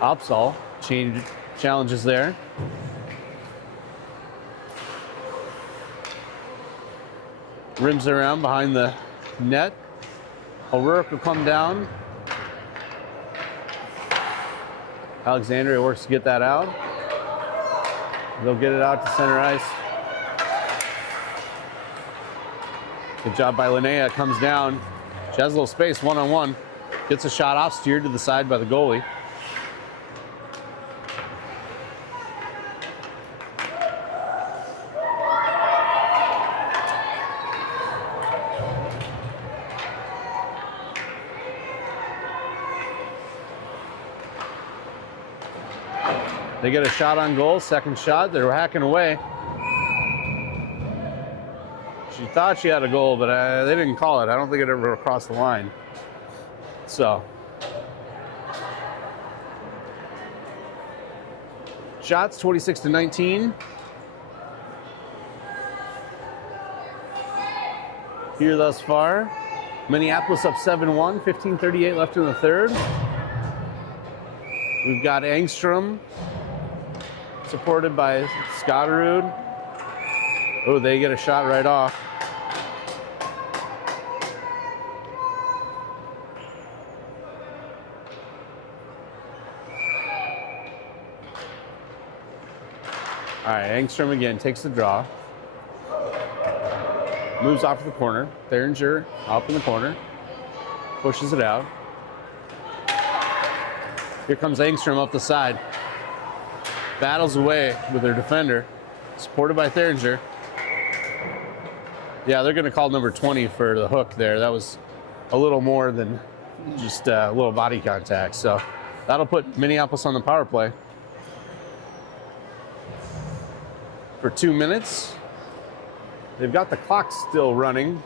Opsal challenges there. Rims around behind the net. O'Rourke will come down. Alexandria works to get that out. They'll get it out to center ice. Good job by Linnea. Comes down. She has a little space, one-on-one. Gets a shot off, steered to the side by the goalie. They get a shot on goal, second shot. They're hacking away. She thought she had a goal, but they didn't call it. I don't think it ever crossed the line. So, shots 26-19. Here thus far. Minneapolis up 7-1, 15:38 left in the third. We've got Engstrom, supported by Scotterud. Oh, they get a shot right off. All right, Engstrom again takes the draw. Moves off to the corner. Theringer up in the corner. Pushes it out. Here comes Engstrom up the side. Battles away with their defender. Supported by Theringer. Yeah, they're going to call number 20 for the hook there. That was a little more than just a little body contact. So that'll put Minneapolis on the power play for 2 minutes. They've got the clock still running.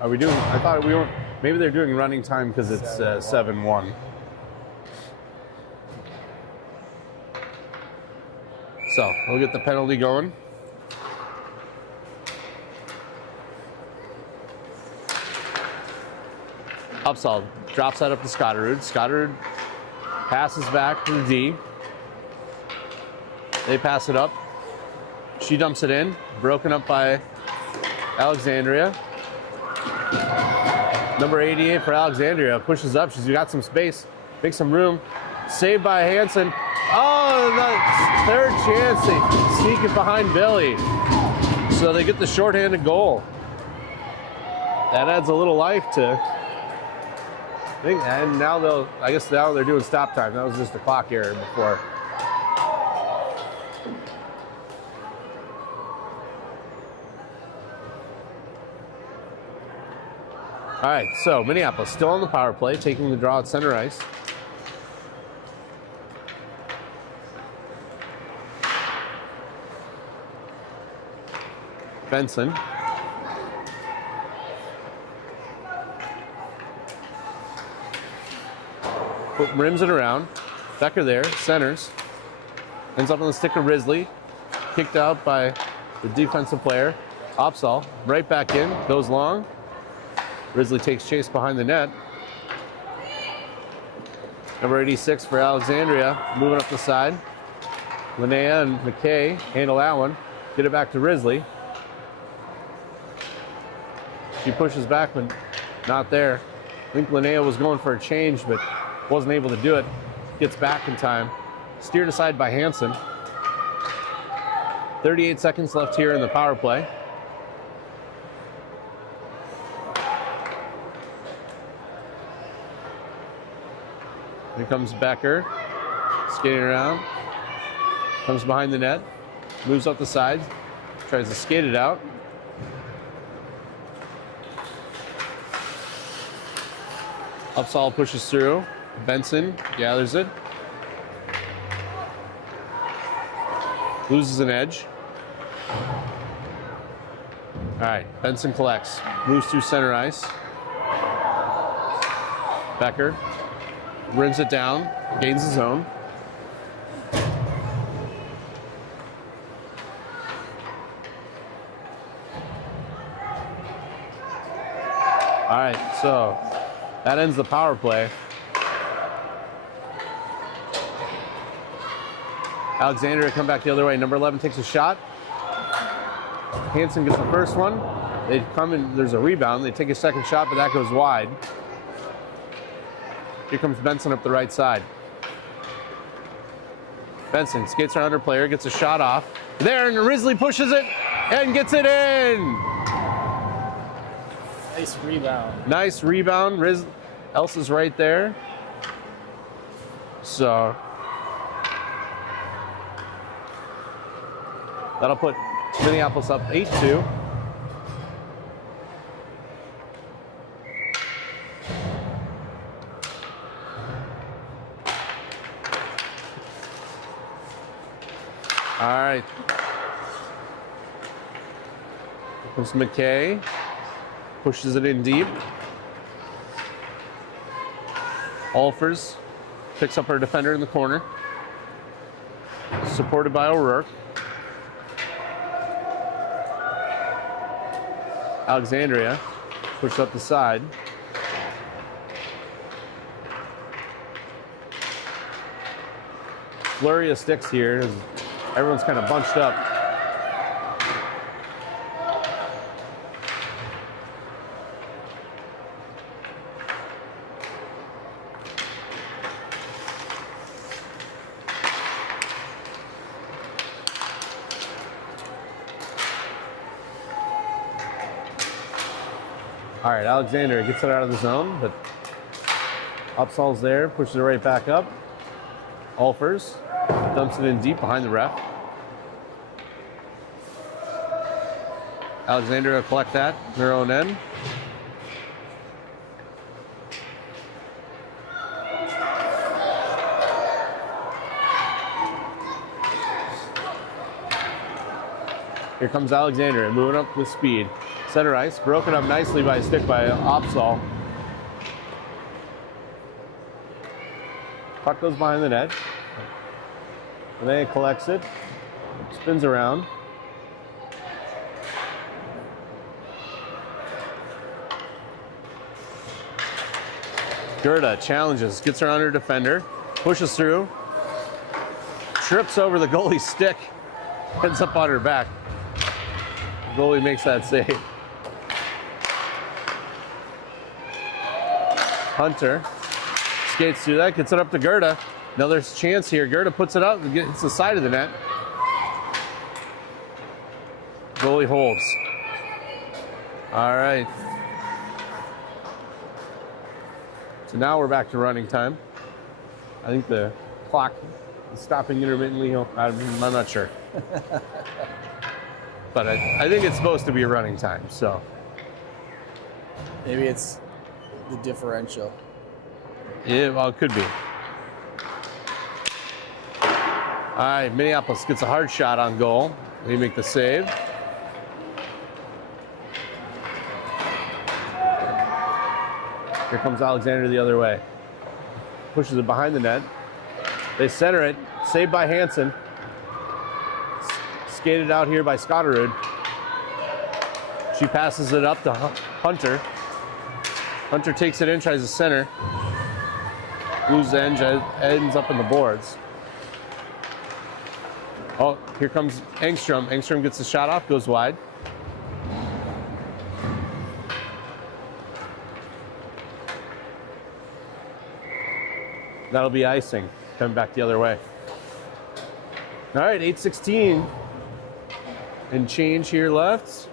Are we doing? I thought we weren't. Maybe they're doing running time because it's 7-1. So we'll get the penalty going. Upsall drops that up to Scotterud. Scotterud passes back to the D. They pass it up. She dumps it in. Broken up by Alexandria. Number 88 for Alexandria pushes up. She's got some space, makes some room. Saved by Hansen. Oh, the third chance. They sneak it behind Billy. So they get the shorthanded goal. That adds a little life to. And now I guess now they're doing stop time. That was just a clock error before. All right, so Minneapolis still on the power play, taking the draw at center ice. Benson. Rims it around. Becker there, centers. Ends up on the stick of Risley. Kicked out by the defensive player. Opsal, right back in, goes long. Risley takes chase behind the net. Number 86 for Alexandria, moving up the side. Linnea and McKay handle that one. Get it back to Risley. She pushes back, but not there. I think Linnea was going for a change, but wasn't able to do it. Gets back in time. Steered aside by Hansen. 38 seconds left here in the power play. Here comes Becker, skating around, comes behind the net, moves up the side, tries to skate it out. Upsall pushes through, Benson gathers it, loses an edge. All right, Benson collects, moves through center ice. Becker rims it down, gains his own. right, so that ends the power play. Alexandria come back the other way. Number 11 takes a shot. Hansen gets the first one. They come in, there's a rebound. They take a second shot, but that goes wide. Here comes Benson up the right side. Benson skates around her player, gets a shot off. There, and Risley pushes it and gets it in. Nice rebound. Nice rebound. Elsa's right there. So that'll put Minneapolis up 8-2. All right. Here comes McKay. Pushes it in deep. Alfers picks up her defender in the corner. Supported by O'Rourke. Alexandria pushes up the side. Flurry of sticks here. Everyone's kind of bunched up. All right, Alexander gets it out of the zone, but Upsall's there, pushes it right back up. Alfers dumps it in deep behind the ref. Alexander will collect that in their own end. Here comes Alexander, moving up with speed. Center ice, broken up nicely by a stick by Opsall. Puck goes behind the net. And then he collects it, spins around. Gerda challenges, gets around her defender, pushes through, trips over the goalie's stick, ends up on her back. The goalie makes that save. Hunter skates through that, gets it up to Gerda. Another chance here. Gerda puts it up and gets the side of the net. Goalie holds. All right. So now we're back to running time. I think the clock is stopping intermittently. I'm not sure. But I think it's supposed to be a running time, so. Maybe it's the differential. Yeah, well, it could be. All right, Minneapolis gets a hard shot on goal. They make the save. Here comes Alexander the other way. Pushes it behind the net. They center it. Saved by Hansen. Skated out here by Scotterud. She passes it up to Hunter. Hunter takes it in, tries to center. Loses the end, ends up in the boards. Oh, here comes Engstrom. Engstrom gets the shot off, goes wide. That'll be icing. Coming back the other way. All right, 8:16 and change here left.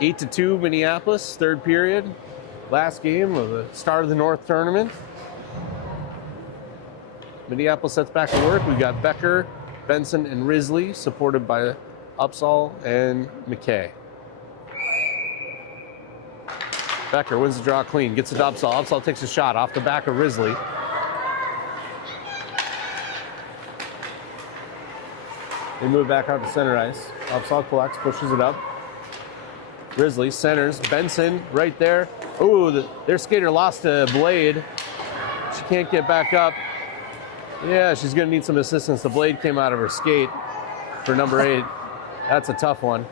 8-2 Minneapolis, third period. Last game of the start of the North Tournament. Minneapolis sets back to work. We got Becker, Benson, and Risley, supported by Upsall and McKay. Becker wins the draw clean, gets it to Upsall. Upsall takes a shot off the back of Risley. They move back out to center ice. Upsall collects, pushes it up. Risley centers. Benson right there. Ooh, their skater lost a blade. She can't get back up. Yeah, she's going to need some assistance. The blade came out of her skate for number 8. That's a tough one.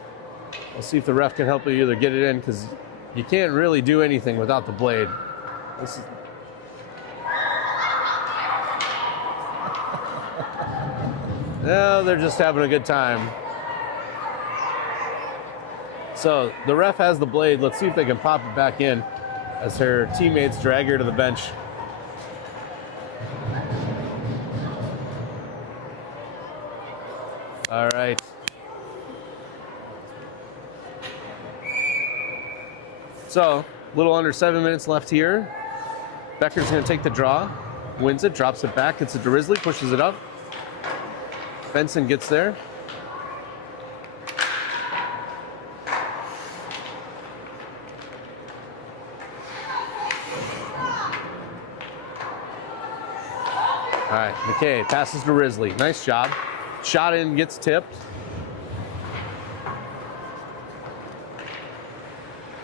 We'll see if the ref can help you either get it in, because You can't really do anything without the blade. This is No, they're just having a good time. So the ref has the blade. Let's see if they can pop it back in as her teammates drag her to the bench. All right. So, a little under 7 minutes left here. Becker's going to take the draw, wins it, drops it back, gets it to Risley, pushes it up. Benson gets there. All right, McKay passes to Risley. Nice job. Shot in, gets tipped.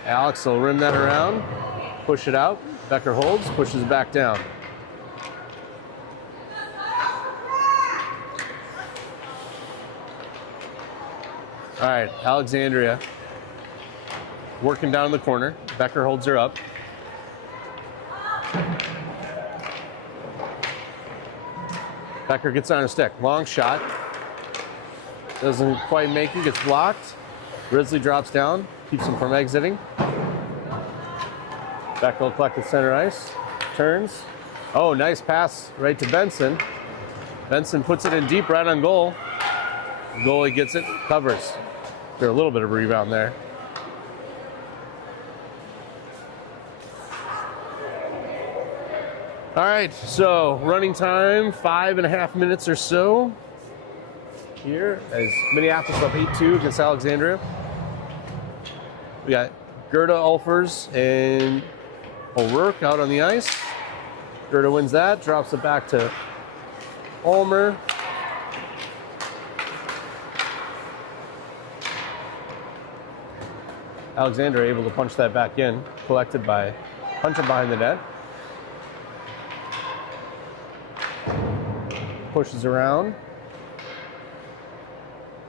Alex will rim that around, push it out. Becker holds, pushes it back down. All right, Alexandria working down in the corner. Becker holds her up. Becker gets on her stick. Long shot. Doesn't quite make it, gets blocked. Risley drops down, keeps him from exiting. Becker will collect at center ice. Turns. Oh, nice pass right to Benson. Benson puts it in deep right on goal. Goalie gets it, covers. There's a little bit of a rebound there. All right, so running time, 5.5 minutes or so here as Minneapolis up 8-2 against Alexandria. We got Gerda, Ulfers, and O'Rourke out on the ice. Gerda wins that, drops it back to Ulmer. Alexandria able to punch that back in, collected by Hunter behind the net. Pushes around.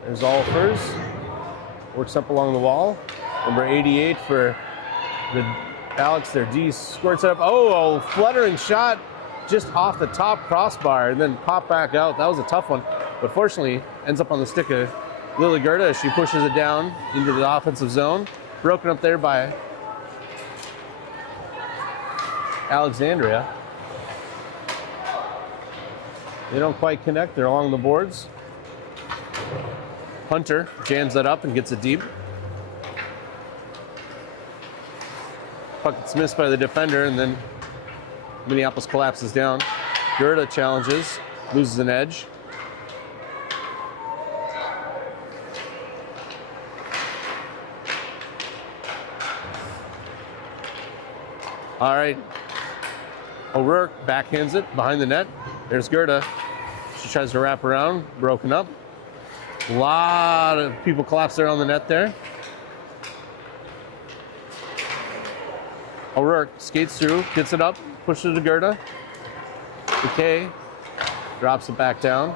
There's Ulfers. Works up along the wall. Number 88 for the Alex, their D, squirts it up. Oh, a fluttering shot just off the top crossbar and then pop back out. That was a tough one, but fortunately ends up on the stick of Lily Gerda as she pushes it down into the offensive zone. Broken up there by Alexandria. They don't quite connect. They're along the boards. Hunter jams that up and gets it deep. Puck gets missed by the defender, and then Minneapolis collapses down. Gerda challenges, loses an edge. All right. O'Rourke backhands it behind the net. There's Gerda. She tries to wrap around, broken up. A lot of people collapse there on the net there. O'Rourke skates through, gets it up, pushes it to Gerda. McKay drops it back down.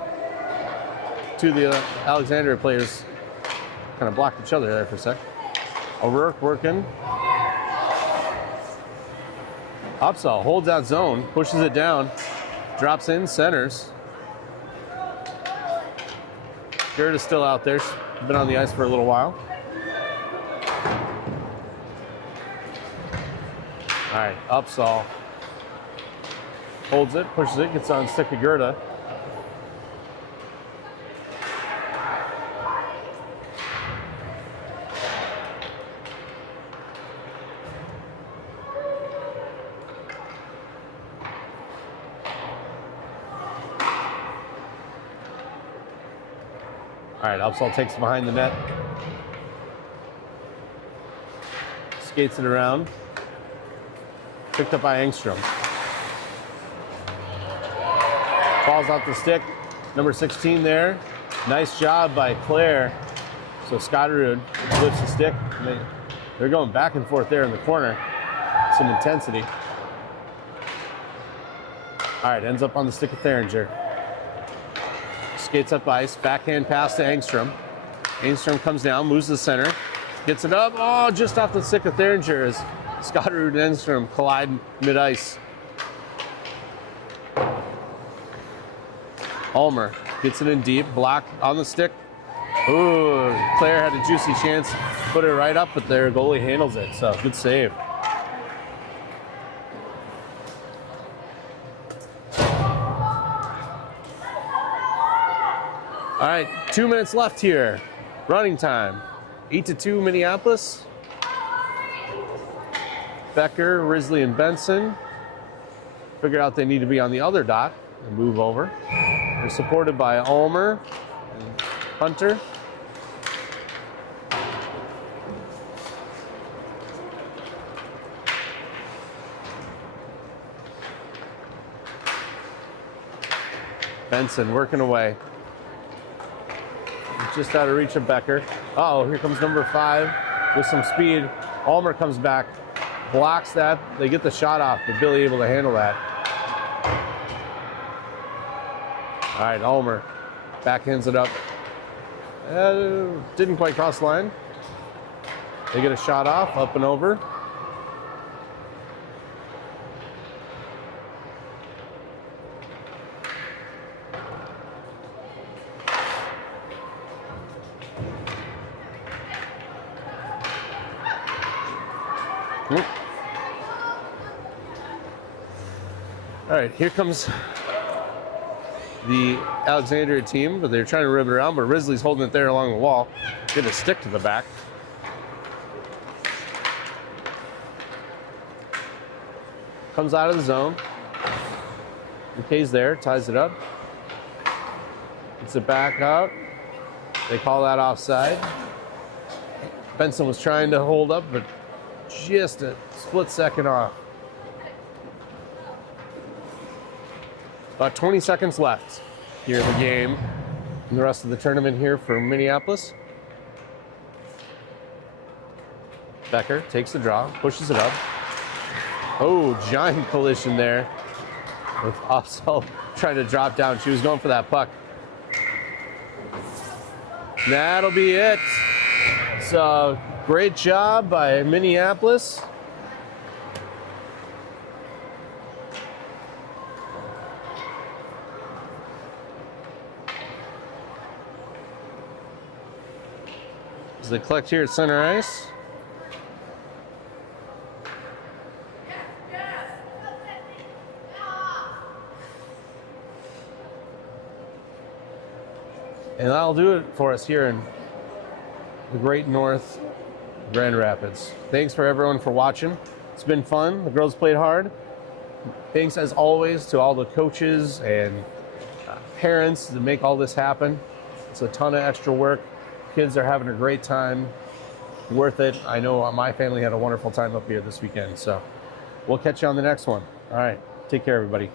Two of the Alexandria players kind of blocked each other there for a sec. O'Rourke working. Upsaw holds that zone, pushes it down, drops in, centers. Gerda's still out there. She's been on the ice for a little while. All right, Upsaw holds it, pushes it, gets on stick of Gerda. All right, Upsaw takes it behind the net. Skates it around. Picked up by Engstrom. Falls off the stick. Number 16 there. Nice job by Claire. So Scotterud lifts the stick. They're going back and forth there in the corner. Some intensity. All right, ends up on the stick of Theringer. Skates up ice, backhand pass to Engstrom. Engstrom comes down, moves to the center, Gets it up. Oh, just off the stick of Theringer as Scotterud and Enstrom collide mid-ice. Ulmer gets it in deep. Block on the stick. Ooh, Claire had a juicy chance. Put it right up, but their goalie handles it. So, good save. All right, 2 minutes left here. Running time. 8-2 Minneapolis. Becker, Risley, and Benson figure out they need to be on the other dot and move over. They're supported by Ulmer and Hunter. Benson working away. Just out of reach of Becker. Uh-oh, here comes number 5 with some speed. Ulmer comes back, blocks that. They get the shot off, but Billy able to handle that. All right, Ulmer backhands it up. Didn't quite cross the line. They get a shot off, up and over. All right, here comes the Alexandria team, but they're trying to rip it around, but Risley's holding it there along the wall. Get a stick to the back. Comes out of the zone. McKay's there, ties it up. Gets it back out. They call that offside. Benson was trying to hold up, but just a split second off. About 20 seconds left here in the game and the rest of the tournament here for Minneapolis. Becker takes the draw, pushes it up. Oh, giant collision there with Offsall trying to drop down. She was going for that puck. That'll be it. So great job by Minneapolis. As they collect here at center ice. And that'll do it for us here in the Great North Grand Rapids. Thanks for everyone for watching. It's been fun. The girls played hard. Thanks as always to all the coaches and parents to make all this happen. It's a ton of extra work. Kids are having a great time. Worth it. I know my family had a wonderful time up here this weekend. So we'll catch you on the next one. All right. Take care, everybody.